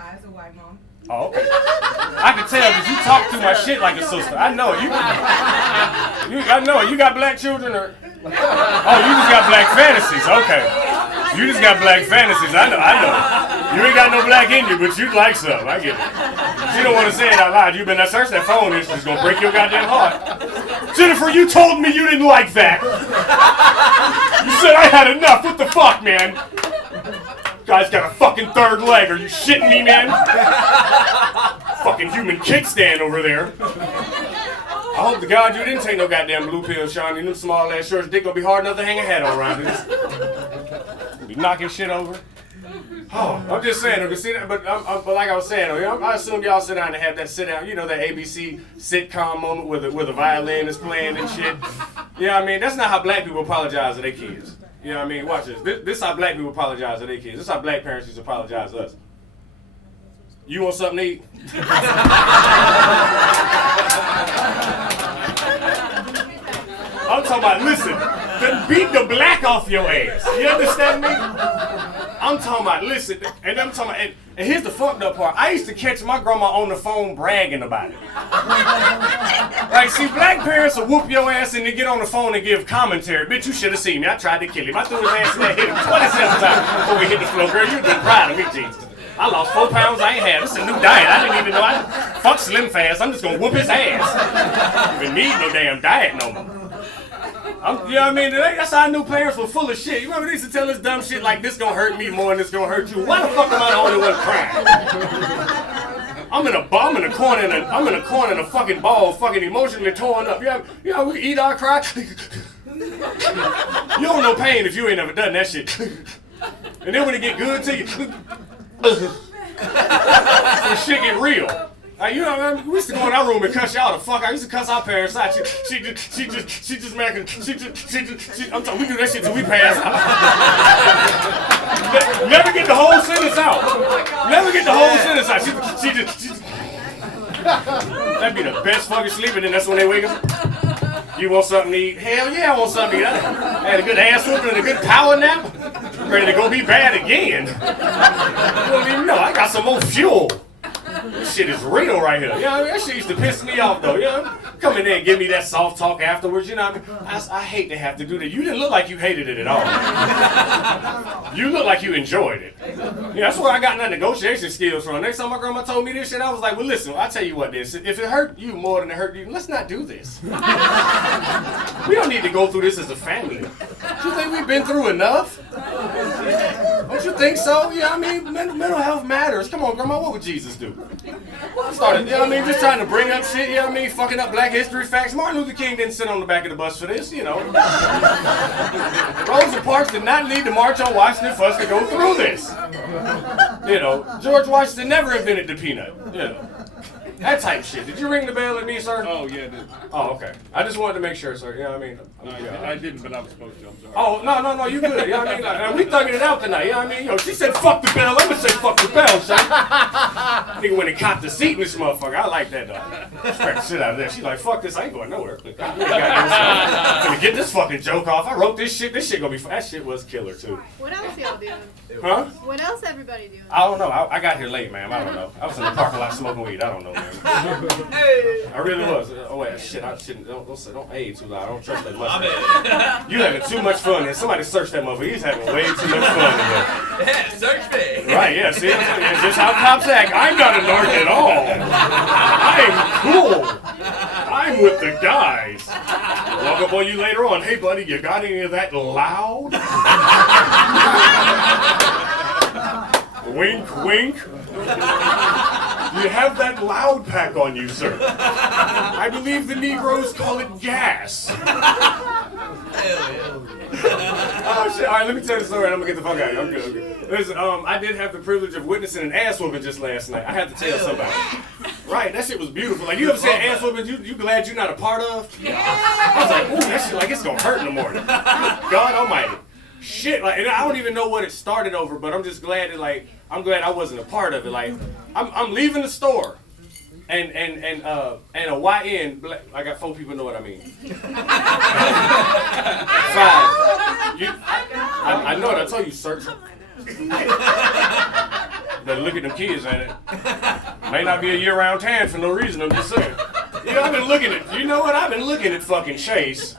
Oh, okay. I can tell because you talk through my shit like a sister. I know you. I know you got black children, or oh, you just got black fantasies. Okay, you just got black fantasies. I know. You ain't got no black in you, but you'd like some. I get it. You don't want to say it out loud. You've been search that phone. It's just gonna break your goddamn heart. Jennifer, you told me you didn't like that. You said I had enough. What the fuck, man? Guy's got a fucking 3rd leg. Are you shitting me, man? Fucking human kickstand over there. I hope to God you didn't take no goddamn blue pill, Sean. You them small ass shorts, dick gonna be hard enough to hang a hat on around this. Be knocking shit over. Oh, I'm just saying, but like I was saying, I assume y'all sit down and have that sit down, you know, that ABC sitcom moment where the violin is playing and shit. You know what I mean? That's not how black people apologize to their kids. You know what I mean? Watch this. This is how black people apologize to their kids. This is how black parents used to apologize to us. You want something to eat? I'm talking about, listen, beat the black off your ass. You understand me? I'm talking about, listen, and I'm talking about, and here's the fucked up part. I used to catch my grandma on the phone bragging about it. Like, see, black parents will whoop your ass and then get on the phone and give commentary. Bitch, you should have seen me. I tried to kill him. I threw his ass in that, hit him 27 times before we hit the floor. Girl, you've been proud of me, Jesus. I lost 4 pounds I ain't had. This is a new diet. I didn't even know. Fuck Slim Fast. I'm just gonna whoop his ass. I don't even need no damn diet no more. You know what I mean? That's how I knew parents were full of shit. You remember they used to tell us dumb shit like, this gonna hurt me more than this gonna hurt you. Why the fuck am I the only one crying? I'm in a corner in a fucking ball, fucking emotionally torn up. You know, we eat our cry. You don't know pain if you ain't never done that shit. And then when it get good to you, the shit get real. Like, you know what I mean? We used to go in our room and cuss y'all the fuck out. I used to cuss our parents out. I'm talking, we do that shit till we pass out. Never get the whole sentence out. Never get the whole sentence out. That'd be the best fucking sleeping, and that's when they wake up. You want something to eat? Hell yeah, I want something to eat. I had a good ass whooping and a good power nap. Ready to go be bad again. You don't even know. I got some more fuel. This shit is real right here. You know what I mean? That shit used to piss me off though. You know? Come in there and give me that soft talk afterwards. You know what I mean? I hate to have to do that. You didn't look like you hated it at all. You look like you enjoyed it. Yeah, that's where I got my negotiation skills from. Next time my grandma told me this shit, I was like, well, listen, I'll tell you what this. If it hurt you more than it hurt you, let's not do this. We don't need to go through this as a family. Don't you think we've been through enough? Don't you think so? Yeah, I mean, mental health matters. Come on, grandma, what would Jesus do? Started, you know what I mean, just trying to bring up shit, you know what I mean, fucking up black history facts. Martin Luther King didn't sit on the back of the bus for this, you know. Rosa Parks did not need to march on Washington for us to go through this. You know, George Washington never invented the peanut, you know. That type shit. Did you ring the bell at me, sir? Oh, yeah, I did. Oh, okay. I just wanted to make sure, sir. You know what I mean? I didn't, but I was supposed to. I'm sorry. Oh, no, you good. You know what I mean? Like, we thugging it out tonight. You know what I mean? Yo, she said, fuck the bell. I'm going to say, fuck the bell, son. Nigga went and copped the seat in this motherfucker. I like that, though. Straight the shit out of there. She's like, fuck this. I ain't going nowhere. I'm gonna get this fucking joke off. I wrote this shit. This shit gonna be fun. That shit was killer, too. What else y'all doing? Huh? What else everybody doing? I don't know. I got here late, ma'am. I don't know. I was in the parking lot smoking weed. I don't know, man. I really was. Oh, wait, shit. I shouldn't. Don't age too loud. I don't trust that mustache. You having too much fun. And somebody search that motherfucker. He's having way too much fun in there. Yeah, search me. Right, yeah. See, it's just how cops act. I'm not a narc at all. I'm cool. I'm with the guys. Walk up on you later on. Hey, buddy, you got any of that loud? Wink, wink. You have that loud pack on you, sir. I believe the Negroes call it gas. Oh, shit. All right, let me tell you the story and I'm going to get the fuck out of here. I'm good. Listen, I did have the privilege of witnessing an ass whooping just last night. I had to tell somebody. Right, that shit was beautiful. Like, you ever seen an ass whooping you glad you're not a part of? Yeah. I was like, ooh, that shit, like, it's going to hurt in the morning. God almighty. Shit, like, and I don't even know what it started over, but I'm just glad that, like, I'm glad I wasn't a part of it. Like, I'm leaving the store, and a YN, I got 4 people know what I mean. 5. I know it. I told you, search. Better look at them kids, ain't it? May not be a year-round tan for no reason. I'm just saying. You know, I've been looking at. You know what? I've been looking at fucking Chase.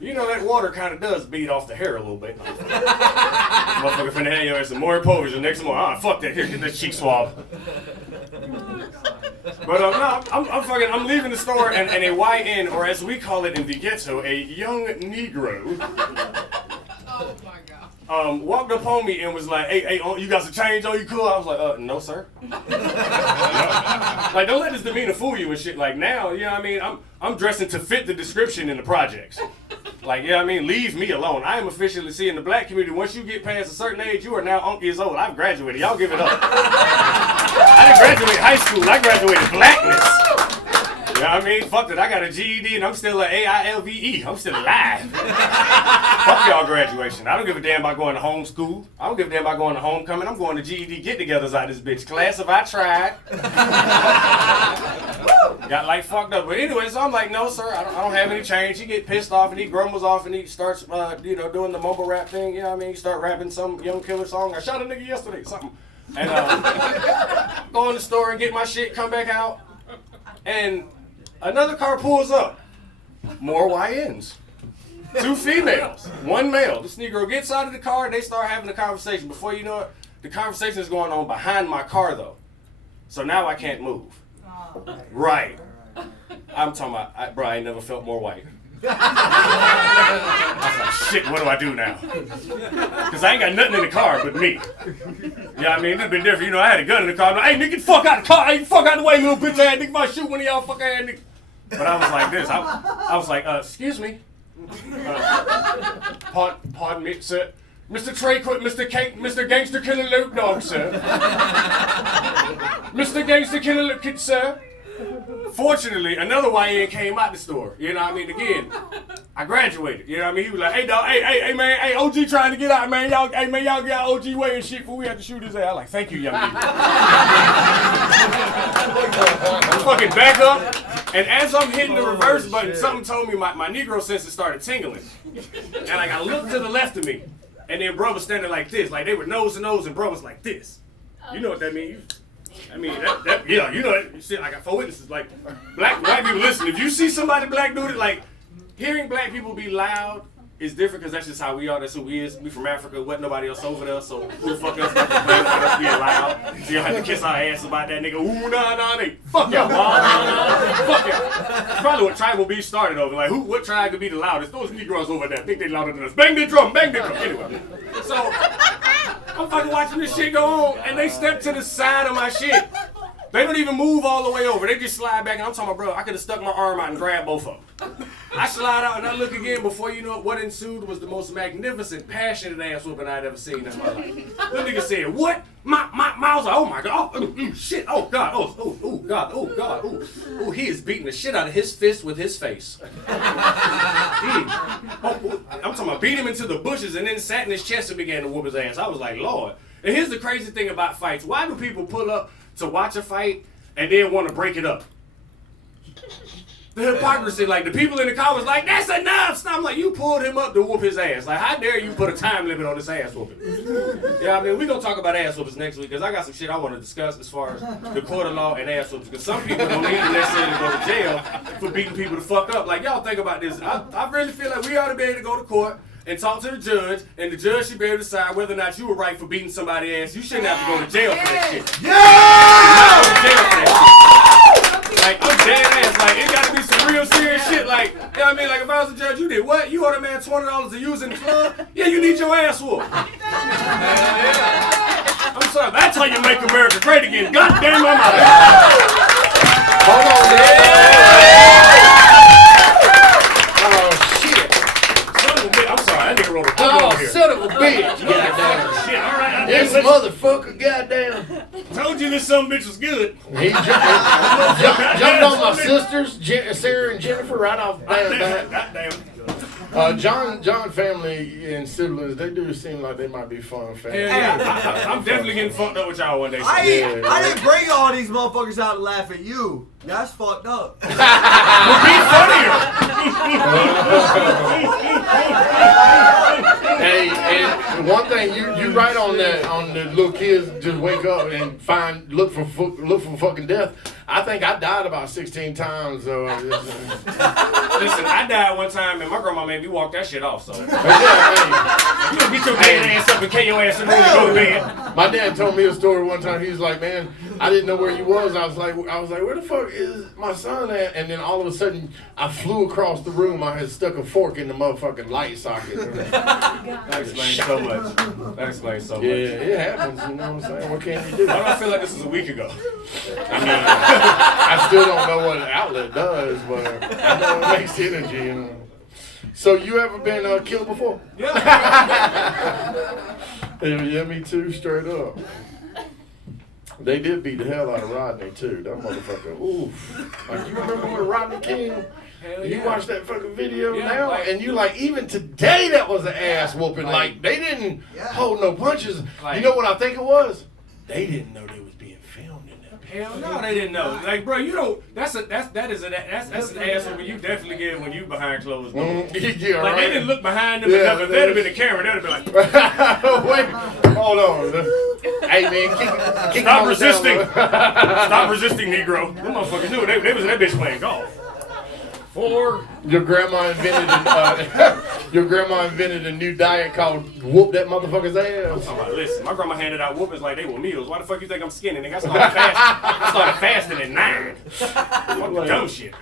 You know that water kind of does beat off the hair a little bit. Motherfucker finna have your ass some more imposure the next morning. Ah, fuck that. Here, get this cheek swab. But no, I'm leaving the store and a YN, or as we call it in the ghetto, a young Negro. Oh my God. Walked up on me and was like, hey, you got some change on you cool? I was like, no, sir. Like, don't let this demeanor fool you and shit. Like, now, you know what I mean? I'm dressing to fit the description in the projects. Like, you know what I mean? Leave me alone. I am officially seeing the black community. Once you get past a certain age, you are now years old. I've graduated. Y'all give it up. I didn't graduate high school. I graduated blackness. You know what I mean? Fuck it. I got a GED and I'm still an AILVE. I'm still alive. Fuck y'all graduation. I don't give a damn about going to homeschool. I don't give a damn about going to homecoming. I'm going to GED get-togethers out of this bitch. Class, have I tried? Got like fucked up. But anyway, so I'm like, no, sir, I don't have any change. He get pissed off and he grumbles off and he starts, doing the mumble rap thing. You know what I mean? He start rapping some Young Killer song. I shot a nigga yesterday, something. And go in the store and get my shit, come back out. And another car pulls up. More YNs. 2 females, 1 male. This Negro gets out of the car and they start having a conversation. Before you know it, the conversation is going on behind my car though. So now I can't move. Right. I'm talking about, bro, I ain't never felt more white. I was like, shit, what do I do now? Because I ain't got nothing in the car but me. Yeah, I mean, it'd been different. You know, I had a gun in the car. Hey, nigga, get the fuck out of the car. Hey, fuck out of the way, little bitch ass nigga. If I shoot one of y'all fuck ass niggas. But I was like this. I was like, excuse me. Pardon me, sir. Mr. Trey Quick, Mr. Gangster Killer Luke Dog, sir. Mr. Gangster Killer Luke, sir. Fortunately, another YN came out the store. You know what I mean? Again, I graduated. You know what I mean? He was like, hey, dog, hey, man, hey, OG trying to get out, man. Y'all get out OG way and shit before we have to shoot his ass. I'm like, thank you, young lady. I fucking back up. And as I'm hitting the reverse button, something told me my Negro senses started tingling. And like I looked to the left of me, and then bro was standing like this, like they were nose to nose, and bro was like this. You know what that means? Yeah, you know it. You see, I got 4 witnesses. Like black people, listen. If you see somebody black do it, like hearing black people be loud is different because that's just how we are. That's who we is. We from Africa. Wasn't nobody else over there, so who the fuck else got to play about us being loud? So y'all have to kiss our ass about that nigga. Ooh, nah, they fuck y'all, fuck y'all. That's probably what tribal beef started over. Like, what tribe could be the loudest? Those Negroes over there think they louder than us. Bang the drum, bang the drum. Anyway, so I'm fucking watching this shit go on, and they step to the side of my shit. They don't even move all the way over. They just slide back, and I'm talking about, bro, I could have stuck my arm out and grabbed both of them. I slide out, and I look again. Before you know it, what ensued was the most magnificent, passionate ass whooping I'd ever seen in my life. The nigga said, what? My was like, oh my God, oh, shit, oh God, oh God, oh God, oh, he is beating the shit out of his fist with his face. I'm talking about beat him into the bushes and then sat in his chest and began to whoop his ass. I was like, Lord. And here's the crazy thing about fights. Why do people pull up to watch a fight and then want to break it up? The hypocrisy, like the people in the car was like, that's enough. So I'm like, you pulled him up to whoop his ass. Like, how dare you put a time limit on this ass whooping? Yeah, I mean, we're going to talk about ass whoopings next week because I got some shit I want to discuss as far as the court of law and ass whoopings. Because some people don't need to necessarily go to jail for beating people the fuck up. Like, y'all think about this. I really feel like we ought to be able to go to court and talk to the judge, and the judge should be able to decide whether or not you were right for beating somebody's ass. You shouldn't have to go to jail for that shit. Like, I'm dead ass. Like, it gotta be some real serious shit. Like, you know what I mean? Like, if I was a judge, you did what? You owed a man $20 to use in the club? Yeah, you need your ass whooped. I'm sorry. That's how you make America great again. God damn, I'm out of here. Hold on, man. I'm sorry, that nigga wrote a book over here. Son of a bitch. Goddamn. Shit, all right. This motherfucker, goddamn. Told you this son bitch was good. He jumped on my sisters, Sarah and Jennifer, right off the bat. Goddamn. John family and siblings, they do seem like they might be fun family. Yeah, I'm definitely getting fucked up with y'all one day. I didn't bring all these motherfuckers out to laugh at you. That's fucked up. Would be funnier. Hey, and one thing you right on that on the little kids just wake up and look for fucking death. I think I died about 16 times. Listen, I died one time and my grandma made me walk that shit off. So you beat your dead ass up and kill your ass and go to bed. My dad told me a story one time. He was like, "Man, I didn't know where you was." I was like, "Where the fuck is my son at?" And then all of a sudden, I flew across the room. I had stuck a fork in the motherfucking light socket. That explains so much. That explains so much. Yeah, it happens. You know what I'm saying? What can you do? Why do I feel like this was a week ago? I mean, I still don't know what an outlet does, but I know it makes energy. You know. So you ever been killed before? Yeah. Yeah, me too. Straight up. They did beat the hell out of Rodney too. That motherfucker. Oof. Like, you remember when Rodney King? You watch that fucking video now, and you like, even today that was an ass whooping. Like they didn't hold no punches. You know what I think it was? They didn't know they was being filmed. filmed in that. Hell no, they didn't know. Like, bro, you don't. That's an answer when you definitely get when you behind closed doors. Yeah, like right. They didn't look behind them. Yeah, if they'd have been the camera, they'd have been like, wait, hold on. Hey man, kick stop resisting. Stop resisting, Negro. Them motherfuckers knew they was that bitch playing golf. Your grandma invented a new diet called whoop that motherfucker's ass. Oh, listen, my grandma handed out whoopings like they were meals. Why the fuck you think I'm skinny? Nigga, I started fasting at 9. What dumb shit.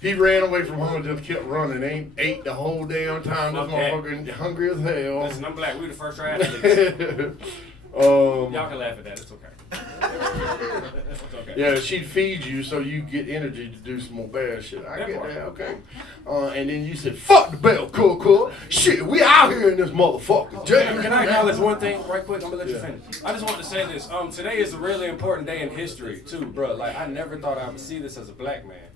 He ran away from home and just kept running. Ain't ate the whole damn time. This motherfucker hungry as hell. Listen, I'm black. We the first triathletes. Y'all can laugh at that. It's okay. Yeah, she'd feed you so you get energy to do some more bad shit. I get that, okay. And then you said, fuck the bell, cool. Shit, we out here in this motherfucker. Can I acknowledge one thing right quick? I'm gonna let you finish. I just want to say this. Today is a really important day in history too, bro. Like I never thought I would see this as a black man.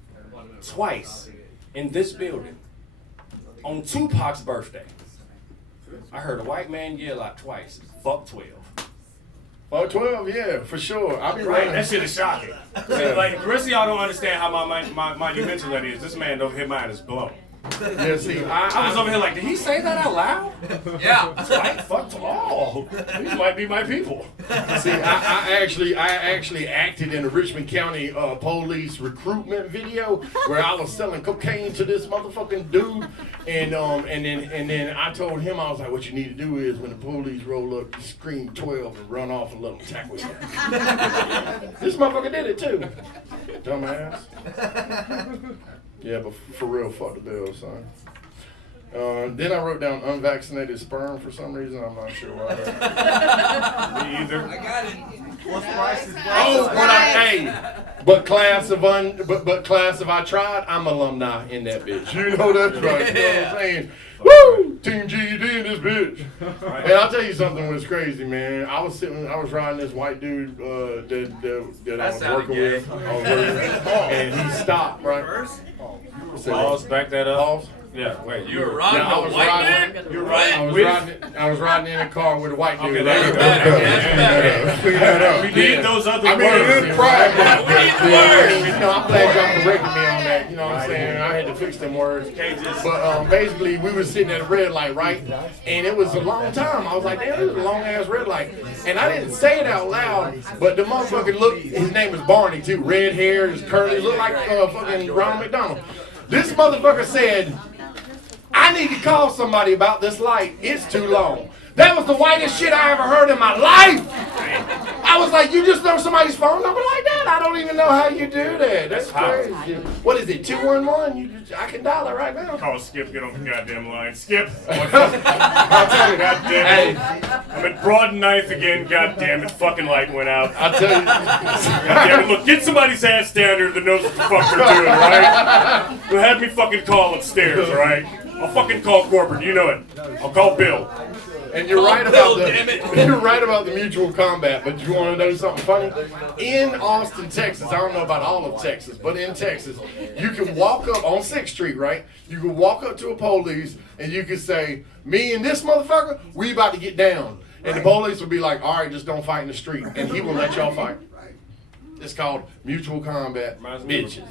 Twice in this building on Tupac's birthday, I heard a white man yell out twice, "Fuck 12." Oh, 12, yeah, for sure. I'll be right. That shit is shocking. Yeah. Like, the rest of y'all don't understand how monumental that is. This man over here, mind is blown. Yeah, see, I was over here like, did he say that out loud? Yeah. Like, fuck all. These might be my people. See, I actually acted in a Richmond County police recruitment video where I was selling cocaine to this motherfucking dude, and then I told him, I was like, what you need to do is when the police roll up, you scream 12 and run off and let them tackle you. This motherfucker did it too, dumbass. Yeah, but for real, fuck the bill, son. Then I wrote down unvaccinated sperm for some reason. I'm not sure why. Me either. I got it. What's prices? But class of I tried, I'm alumni in that bitch. You know that's right. You know what I'm saying? Woo! Team GED in this bitch. And I'll tell you something was crazy, man. I was riding this white dude that I was working with, and he stopped, right? Pause, back that up. Pause. Yeah, wait. You were riding a white dude? You're right. I was riding in a car with a white dude. Okay, that's better. Clean that up. We need those other words. We need the words. You know, I'm glad y'all corrected me on that. You know what I'm saying? I had to fix them words. But basically, we were sitting at a red light, right? And it was a long time. I was like, damn, this is a long ass red light. And I didn't say it out loud, but the motherfucker looked. His name was Barney too. Red hair, his curly, looked like fucking Ronald McDonald. This motherfucker said, I need to call somebody about this light. It's too long. That was the whitest shit I ever heard in my life. I was like, you just know somebody's phone number like that? I don't even know how you do that. That's crazy. What is it, 211? I can dial it right now. Call Skip, get on the goddamn line. Skip. I'll tell you, goddamn it. I'm at Broad and 9th again, goddamn it. Fucking light went out. I'll tell you. Goddamn it, look, get somebody's ass down there that knows what the fuck they're doing, alright? You'll have me fucking call upstairs, alright? I'll fucking call corporate, you know it. I'll call Bill. And you're right about you're right about the mutual combat, but you want to know something funny? In Austin, Texas, I don't know about all of Texas, but in Texas, you can walk up on 6th Street, right? You can walk up to a police and you can say, me and this motherfucker, we about to get down. And the police will be like, all right, just don't fight in the street. And he will let y'all fight. It's called mutual combat. Bitches.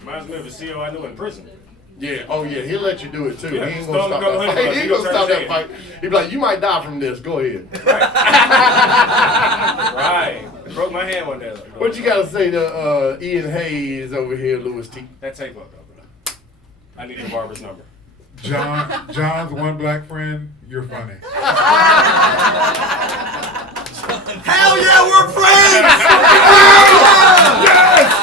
Reminds me of a CO I knew in prison. Yeah, oh yeah, he'll let you do it too. Yeah, he ain't gonna stop that fight. He ain't gonna stop that fight. He'll be like, you might die from this, go ahead. Right. Broke my hand one day. What you gotta say to Ian Hayes over here, Louis T? That tape up, bro. I need the barber's number. John's one black friend, you're funny. Hell yeah, we're friends! Yes!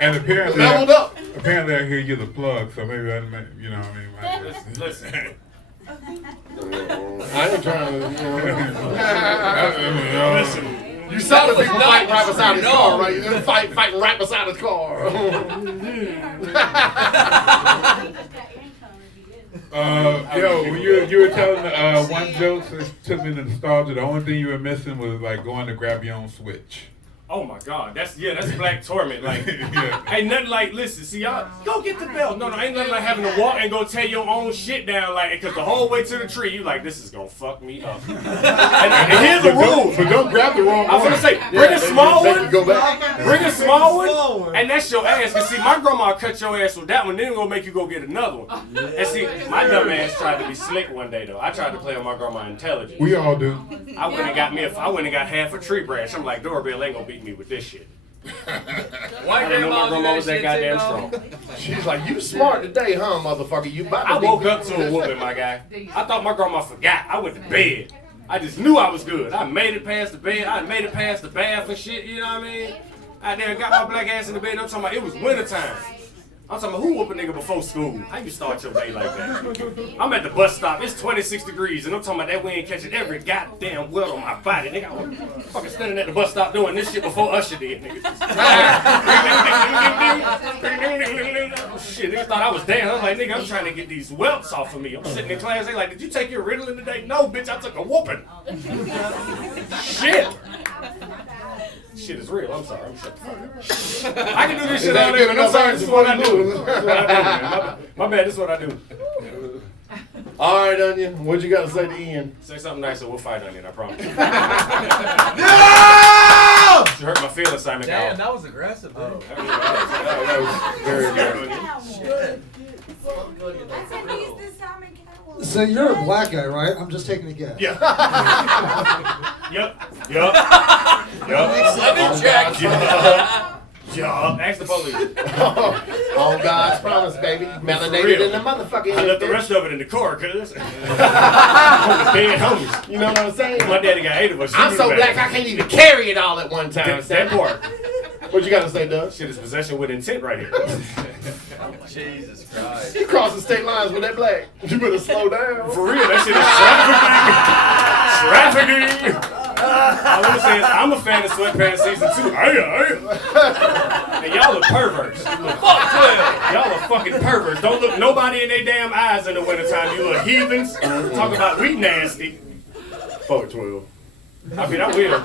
And apparently, leveled up. Apparently, I hear you the plug, so maybe I, you know, what I mean, Listen. I ain't trying to, Listen. You saw the people fighting right beside his car, right? You fighting right beside his car. When you were telling one joke that took me to nostalgia, the only thing you were missing was like going to grab your own Switch. Oh my God, that's black torment. Like, ain't nothing like, listen, see y'all, go get the belt. No, ain't nothing like having to walk and go tear your own shit down, like, because the whole way to the tree, you like, this is gonna fuck me up. and here's the rules. But don't grab the wrong one. I was gonna say, bring a small one. Go back. Bring a small one, and that's your ass. Cause see, my grandma cut your ass with that one, then gonna make you go get another one. And see, my dumb ass tried to be slick one day though. I tried to play on my grandma intelligence. We all do. I went and got half a tree branch. I'm like, Doorbell ain't gonna beat me with this shit. Why I didn't know my grandma was that goddamn strong. She's like, you smart today, huh, motherfucker? You about to I woke up to a whooping, my guy. I thought my grandma forgot. I went to bed. I just knew I was good. I made it past the bed. I made it past the bath and shit, you know what I mean? I then got my black ass in the bed. I'm talking about it was wintertime. I'm talking about who whoop a nigga before school? How you start your day like that? I'm at the bus stop. It's 26 degrees, and I'm talking about that wind catching every goddamn weld on my body. Nigga, I was fucking standing at the bus stop doing this shit before Usher did, nigga. Shit, niggas thought I was dead. I was like, nigga, I'm trying to get these welts off of me. I'm sitting in class. They like, did you take your Ritalin today? No, bitch, I took a whooping. Shit. Shit is real. I'm sorry. I'm shut. I can do this shit all day, man. I'm sorry. This is what I do. This is what I do, man. My bad. This is what I do. All right, Onion. What you got to say to Ian? Say something nice or we'll fight, Onion. I promise. No! You hurt my feelings, Simon. Damn, that was aggressive, though. That was very good. So you're a black guy, right? I'm just taking a guess. Yeah. Yep. Let me check. Yeah. Ask the police. On God's promise, baby. Melanated in the motherfucking. I left the rest of it in the car, cuz. Dead homies. You know what I'm saying? My daddy got 8 of us. I'm so black I can't even carry it all at one time. That part. What you got to say, Doug? Shit is possession with intent right here. Jesus Christ. You crossing state lines with that black. You better slow down. For real, that shit is trafficking. All I'm saying is I'm a fan of Sweatpants season 2. And y'all are perverts. Y'all are fucking perverts. Don't look nobody in their damn eyes in the wintertime. You little heathens. Talk about we nasty. Fuck 12. I mean, I will.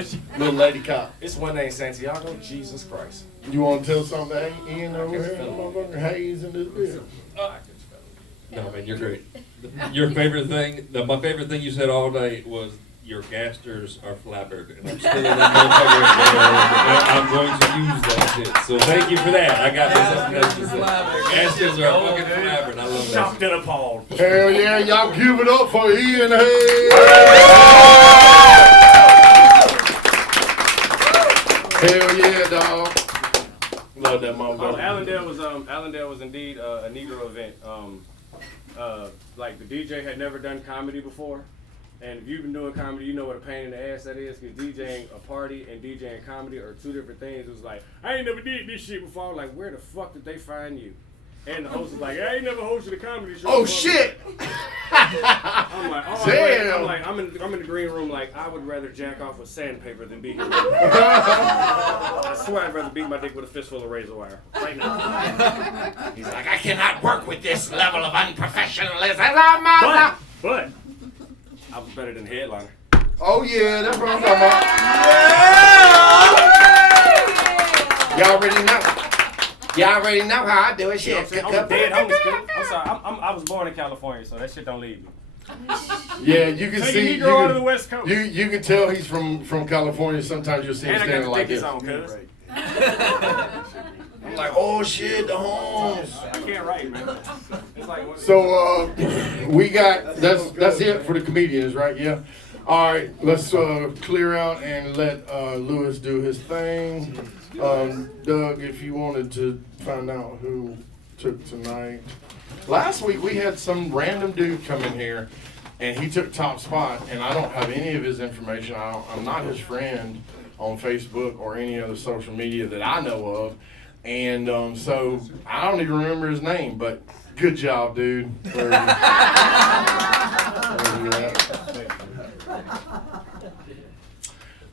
She fine. Little lady cop. It's one name, Santiago. Jesus Christ. You want to tell something to Ian over here? Motherfucker Hayes in this bitch. No, man, you're great. Your favorite thing, my favorite thing you said all day was your gasters are flabbered. And I'm still in that motherfucker. I'm going to use that shit. So thank you for that. I got something else to say. Gasters are fucking flabbered. I love that. Shocked and appalled. Hell yeah, y'all give it up for Ian Hayes. Hell yeah, dog. Love that motherfucker. Allendale was indeed a Negro event. Like the DJ had never done comedy before, and if you've been doing comedy, you know what a pain in the ass that is. Because DJing a party and DJing comedy are two different things. It was like I ain't never did this shit before. I was like, where the fuck did they find you? And the host was like, I ain't never hosted a comedy show. Oh shit! I'm like, oh, damn. I'm in the green room. Like I would rather jack off with sandpaper than be here. I swear I'd rather beat my dick with a fistful of razor wire right now. He's like, I cannot work with this level of unprofessionalism. But I was better than the headliner. Oh yeah, that's what I'm talking about. Y'all already know. Y'all already know how I do it. Shit. I'm dead homies, kid. I'm sorry. I was born in California, so that shit don't leave me. Yeah, you can see. You go to the West Coast. You can tell he's from California. Sometimes you'll see him standing like this. I'm like, oh shit, the homes. I can't write, man. It's like, so we got that's it for the comedians, right? Yeah. All right, let's clear out and let Lewis do his thing. Doug, if you wanted to find out who took tonight. Last week we had some random dude come in here, and he took top spot, and I don't have any of his information. I'm not his friend on Facebook or any other social media that I know of, and so I don't even remember his name, but good job, dude. Where are you at?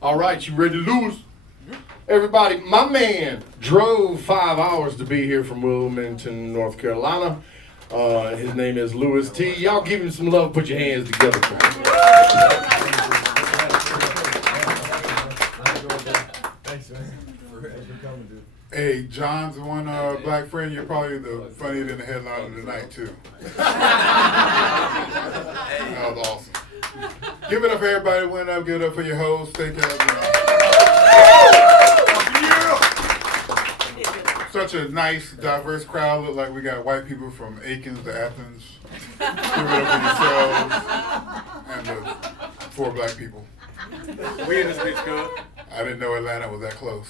All right, you ready, Lewis? Everybody, my man drove 5 hours to be here from Wilmington, North Carolina. His name is Lewis T. Y'all give him some love. Put your hands together for him. Thanks, man. Thanks for coming, dude. Hey, John's one black friend. You're probably the funnier than the headline of the night too. That was awesome. Give it up for everybody that went up. Give it up for your host. Take care of Such a nice, diverse crowd. Look like we got white people from Aikens to Athens. Give it up for yourselves and the 4 black people. We in this bitch, cuz. I didn't know Atlanta was that close.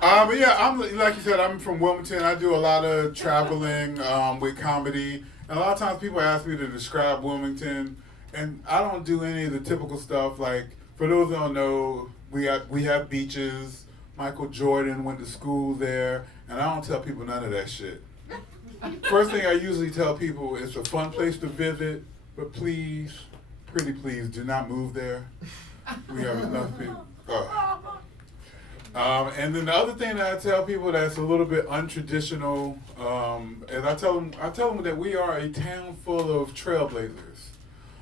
But yeah, I'm like you said, I'm from Wilmington. I do a lot of traveling with comedy. And a lot of times people ask me to describe Wilmington, and I don't do any of the typical stuff. Like, for those who don't know, we have beaches. Michael Jordan went to school there, and I don't tell people none of that shit. First thing I usually tell people, it's a fun place to visit, but please, pretty please, do not move there. We have enough people. And then the other thing that I tell people that's a little bit untraditional, is I tell them that we are a town full of trailblazers.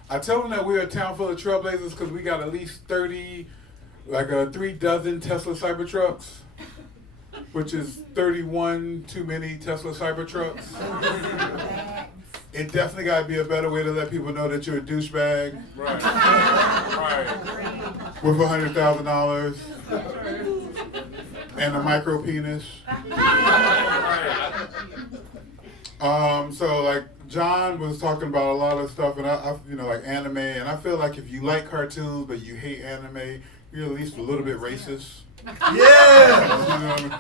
I tell them that we're a town full of trailblazers because we got at least 3 Tesla Cybertrucks, which is 31 too many Tesla Cybertrucks. It definitely got to be a better way to let people know that you're a douchebag. Right. Right. With $100,000 and a micro penis. So like John was talking about a lot of stuff, and I like anime, and I feel like if you like cartoons but you hate anime, you're at least a little bit racist. Yeah.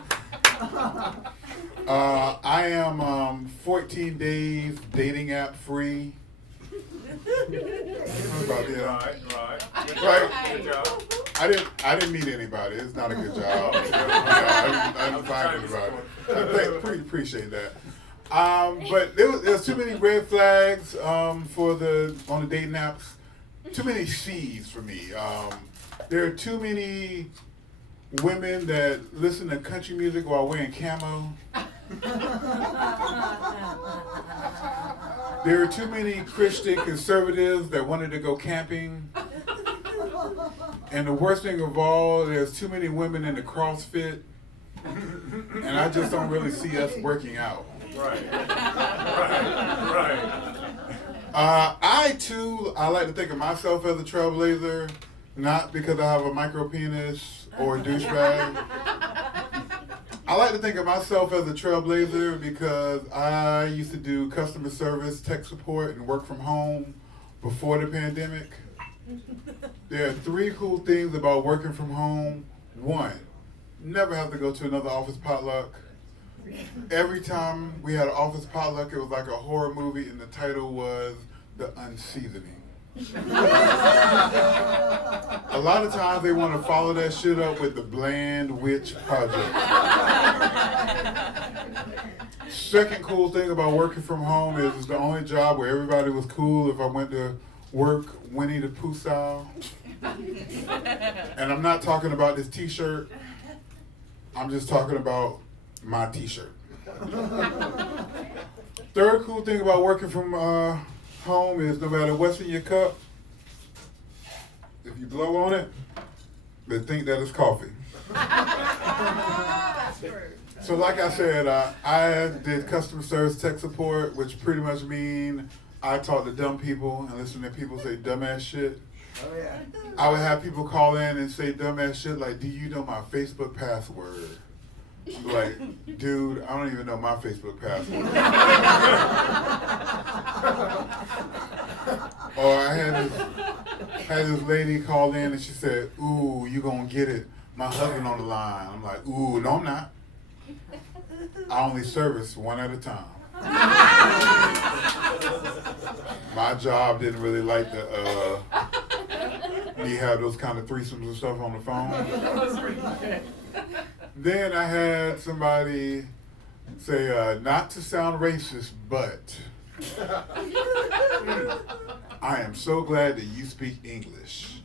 I am 14 days dating app free. About that. Right. Good job. I didn't meet anybody. It's not a good job. I didn't find anybody. Appreciate that. But there's too many red flags on the dating apps. Too many C's for me. There are too many women that listen to country music while wearing camo. There are too many Christian conservatives that wanted to go camping. And the worst thing of all, there's too many women in the CrossFit. And I just don't really see us working out. Right. I like to think of myself as a trailblazer, not because I have a micro penis or a douchebag. I like to think of myself as a trailblazer because I used to do customer service, tech support, and work from home before the pandemic. There are 3 cool things about working from home. 1, never have to go to another office potluck. Every time we had an office potluck, it was like a horror movie, and the title was The Unseasoning. A lot of times they want to follow that shit up with the Bland Witch Project. Second cool thing about working from home is it's the only job where everybody was cool if I went to work Winnie the Pooh style. And I'm not talking about this t-shirt. I'm just talking about my t-shirt. Third cool thing about working from home is no matter what's in your cup, if you blow on it, they think that it's coffee. So like I said, I did customer service tech support, which pretty much mean I talk to dumb people and listen to people say dumbass shit. Oh, yeah. I would have people call in and say dumbass shit like, do you know my Facebook password? I'm like, dude, I don't even know my Facebook password. Or I had this lady call in and she said, ooh, you gonna get it. My husband on the line. I'm like, ooh, no, I'm not. I only service one at a time. My job didn't really like the me have those kind of threesomes and stuff on the phone. Then I had somebody say, not to sound racist, but I am so glad that you speak English.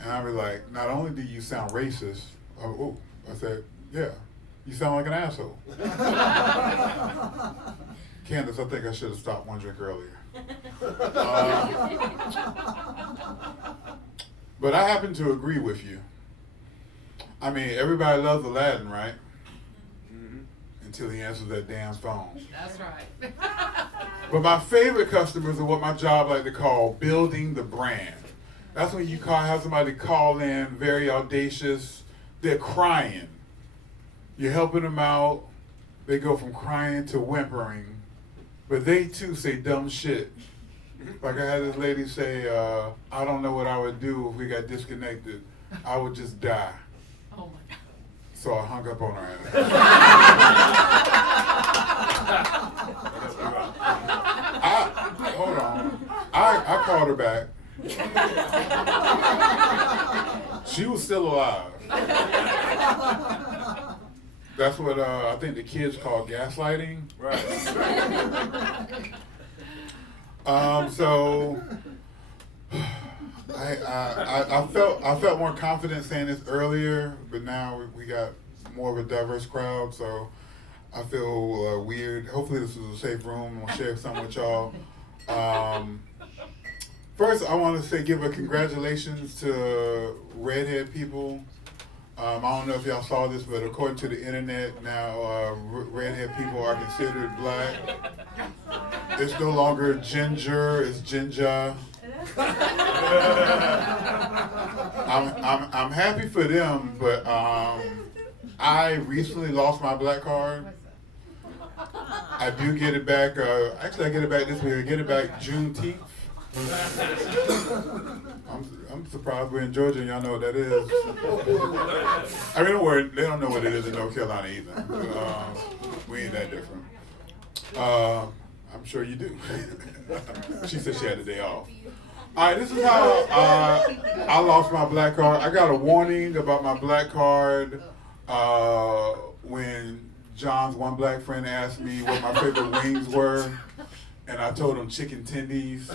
And I was like, not only do you sound racist, I said, yeah, you sound like an asshole. Candace, I think I should have stopped one drink earlier. But I happen to agree with you. I mean, everybody loves Aladdin, right? Until he answers that damn phone. That's right. But my favorite customers are what my job like to call building the brand. That's when you have somebody call in, very audacious. They're crying. You're helping them out. They go from crying to whimpering. But they too say dumb shit. Like I had this lady say, I don't know what I would do if we got disconnected. I would just die. Oh my God. So I hung up on her ass. Hold on. I called her back. She was still alive. That's what I think the kids call gaslighting. Right. So I felt more confident saying this earlier, but now we got more of a diverse crowd, so I feel weird. Hopefully this is a safe room. I'll share something with y'all. First, I want to give a congratulations to redhead people. I don't know if y'all saw this, but according to the internet, now redhead people are considered black. It's no longer ginger, it's ginger. I'm happy for them, but I recently lost my black card. I do get it back. Actually, I get it back this week. I get it back Juneteenth. I'm surprised we're in Georgia and y'all know what that is. I mean, don't worry, they don't know what it is in North Carolina either. We ain't that different. I'm sure you do. She said she had a day off. All right, this is how I lost my black card. I got a warning about my black card when John's one black friend asked me what my favorite wings were, and I told him chicken tendies.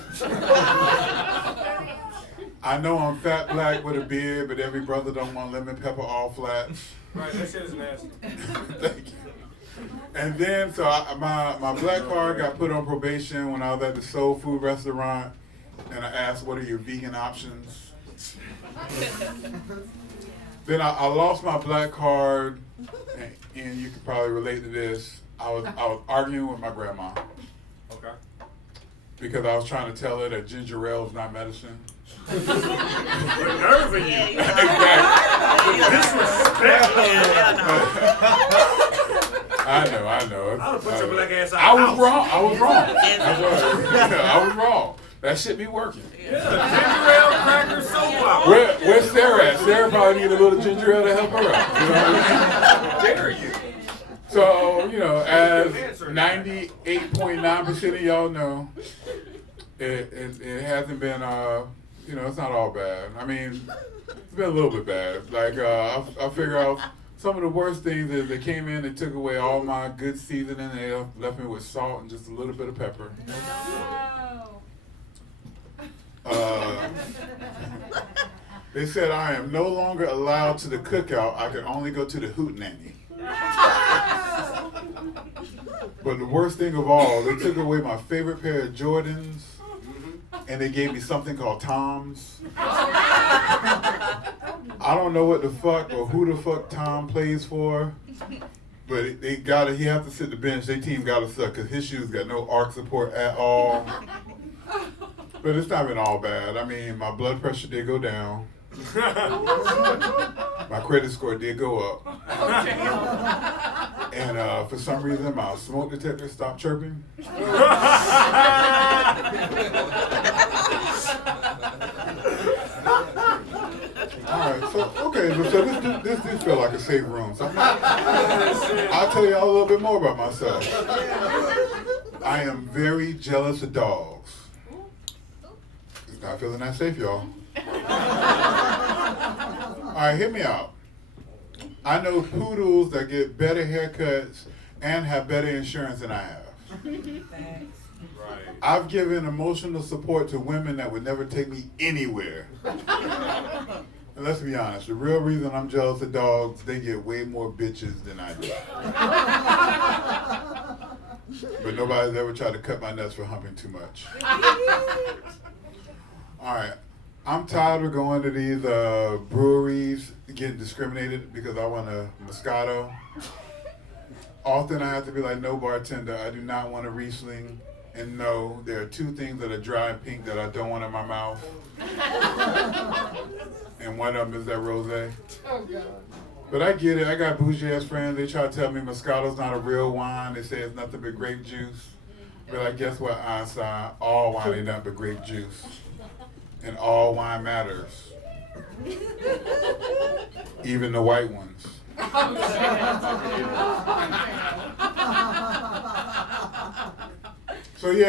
I know I'm fat black with a beard, but every brother don't want lemon pepper all flats. Right, that shit is nasty. Thank you. And then, so my black card got put on probation when I was at the soul food restaurant, and I asked, what are your vegan options? Then I lost my black card, and you could probably relate to this. I was arguing with my grandma. Okay. Because I was trying to tell her that ginger ale is not medicine. The nerve of you. Exactly. The disrespect. I know. I would put your black ass out. I was wrong. I was wrong. That shit be working. Ginger ale, cracker, soap opera. Where's Sarah at? Sarah probably need a little ginger ale to help her out. You know what I mean? How dare you? So, as 98.9% of y'all know, it hasn't been, it's not all bad. I mean, it's been a little bit bad. Like, I figure out some of the worst things is they came in and took away all my good seasoning. They left me with salt and just a little bit of pepper. They said I am no longer allowed to the cookout. I can only go to the hootenanny. But the worst thing of all, they took away my favorite pair of Jordans, and they gave me something called Toms. I don't know what the fuck or who the fuck Tom plays for, but he have to sit the bench. Their team got to suck because his shoes got no arc support at all. But it's not been all bad. I mean, my blood pressure did go down. My credit score did go up. And for some reason, my smoke detector stopped chirping. Alright, so this do feel like a safe room. So I'll tell y'all a little bit more about myself. I am very jealous of dogs. It's not feeling that safe, y'all. Alright, hear me out. I know poodles that get better haircuts and have better insurance than I have. Thanks. Right. I've given emotional support to women that would never take me anywhere. And let's be honest, the real reason I'm jealous of dogs, they get way more bitches than I do. But nobody's ever tried to cut my nuts for humping too much. All right. I'm tired of going to these breweries getting discriminated because I want a Moscato. Often I have to be like, no, bartender, I do not want a Riesling. And no, there are two things that are dry and pink that I don't want in my mouth. And one of them is that rosé. Oh, God. But I get it. I got bougie ass friends. They try to tell me Moscato's not a real wine. They say it's nothing but grape juice. But I guess what, Einstein? All wine ain't nothing but grape juice. And all wine matters. Even the white ones. So yeah.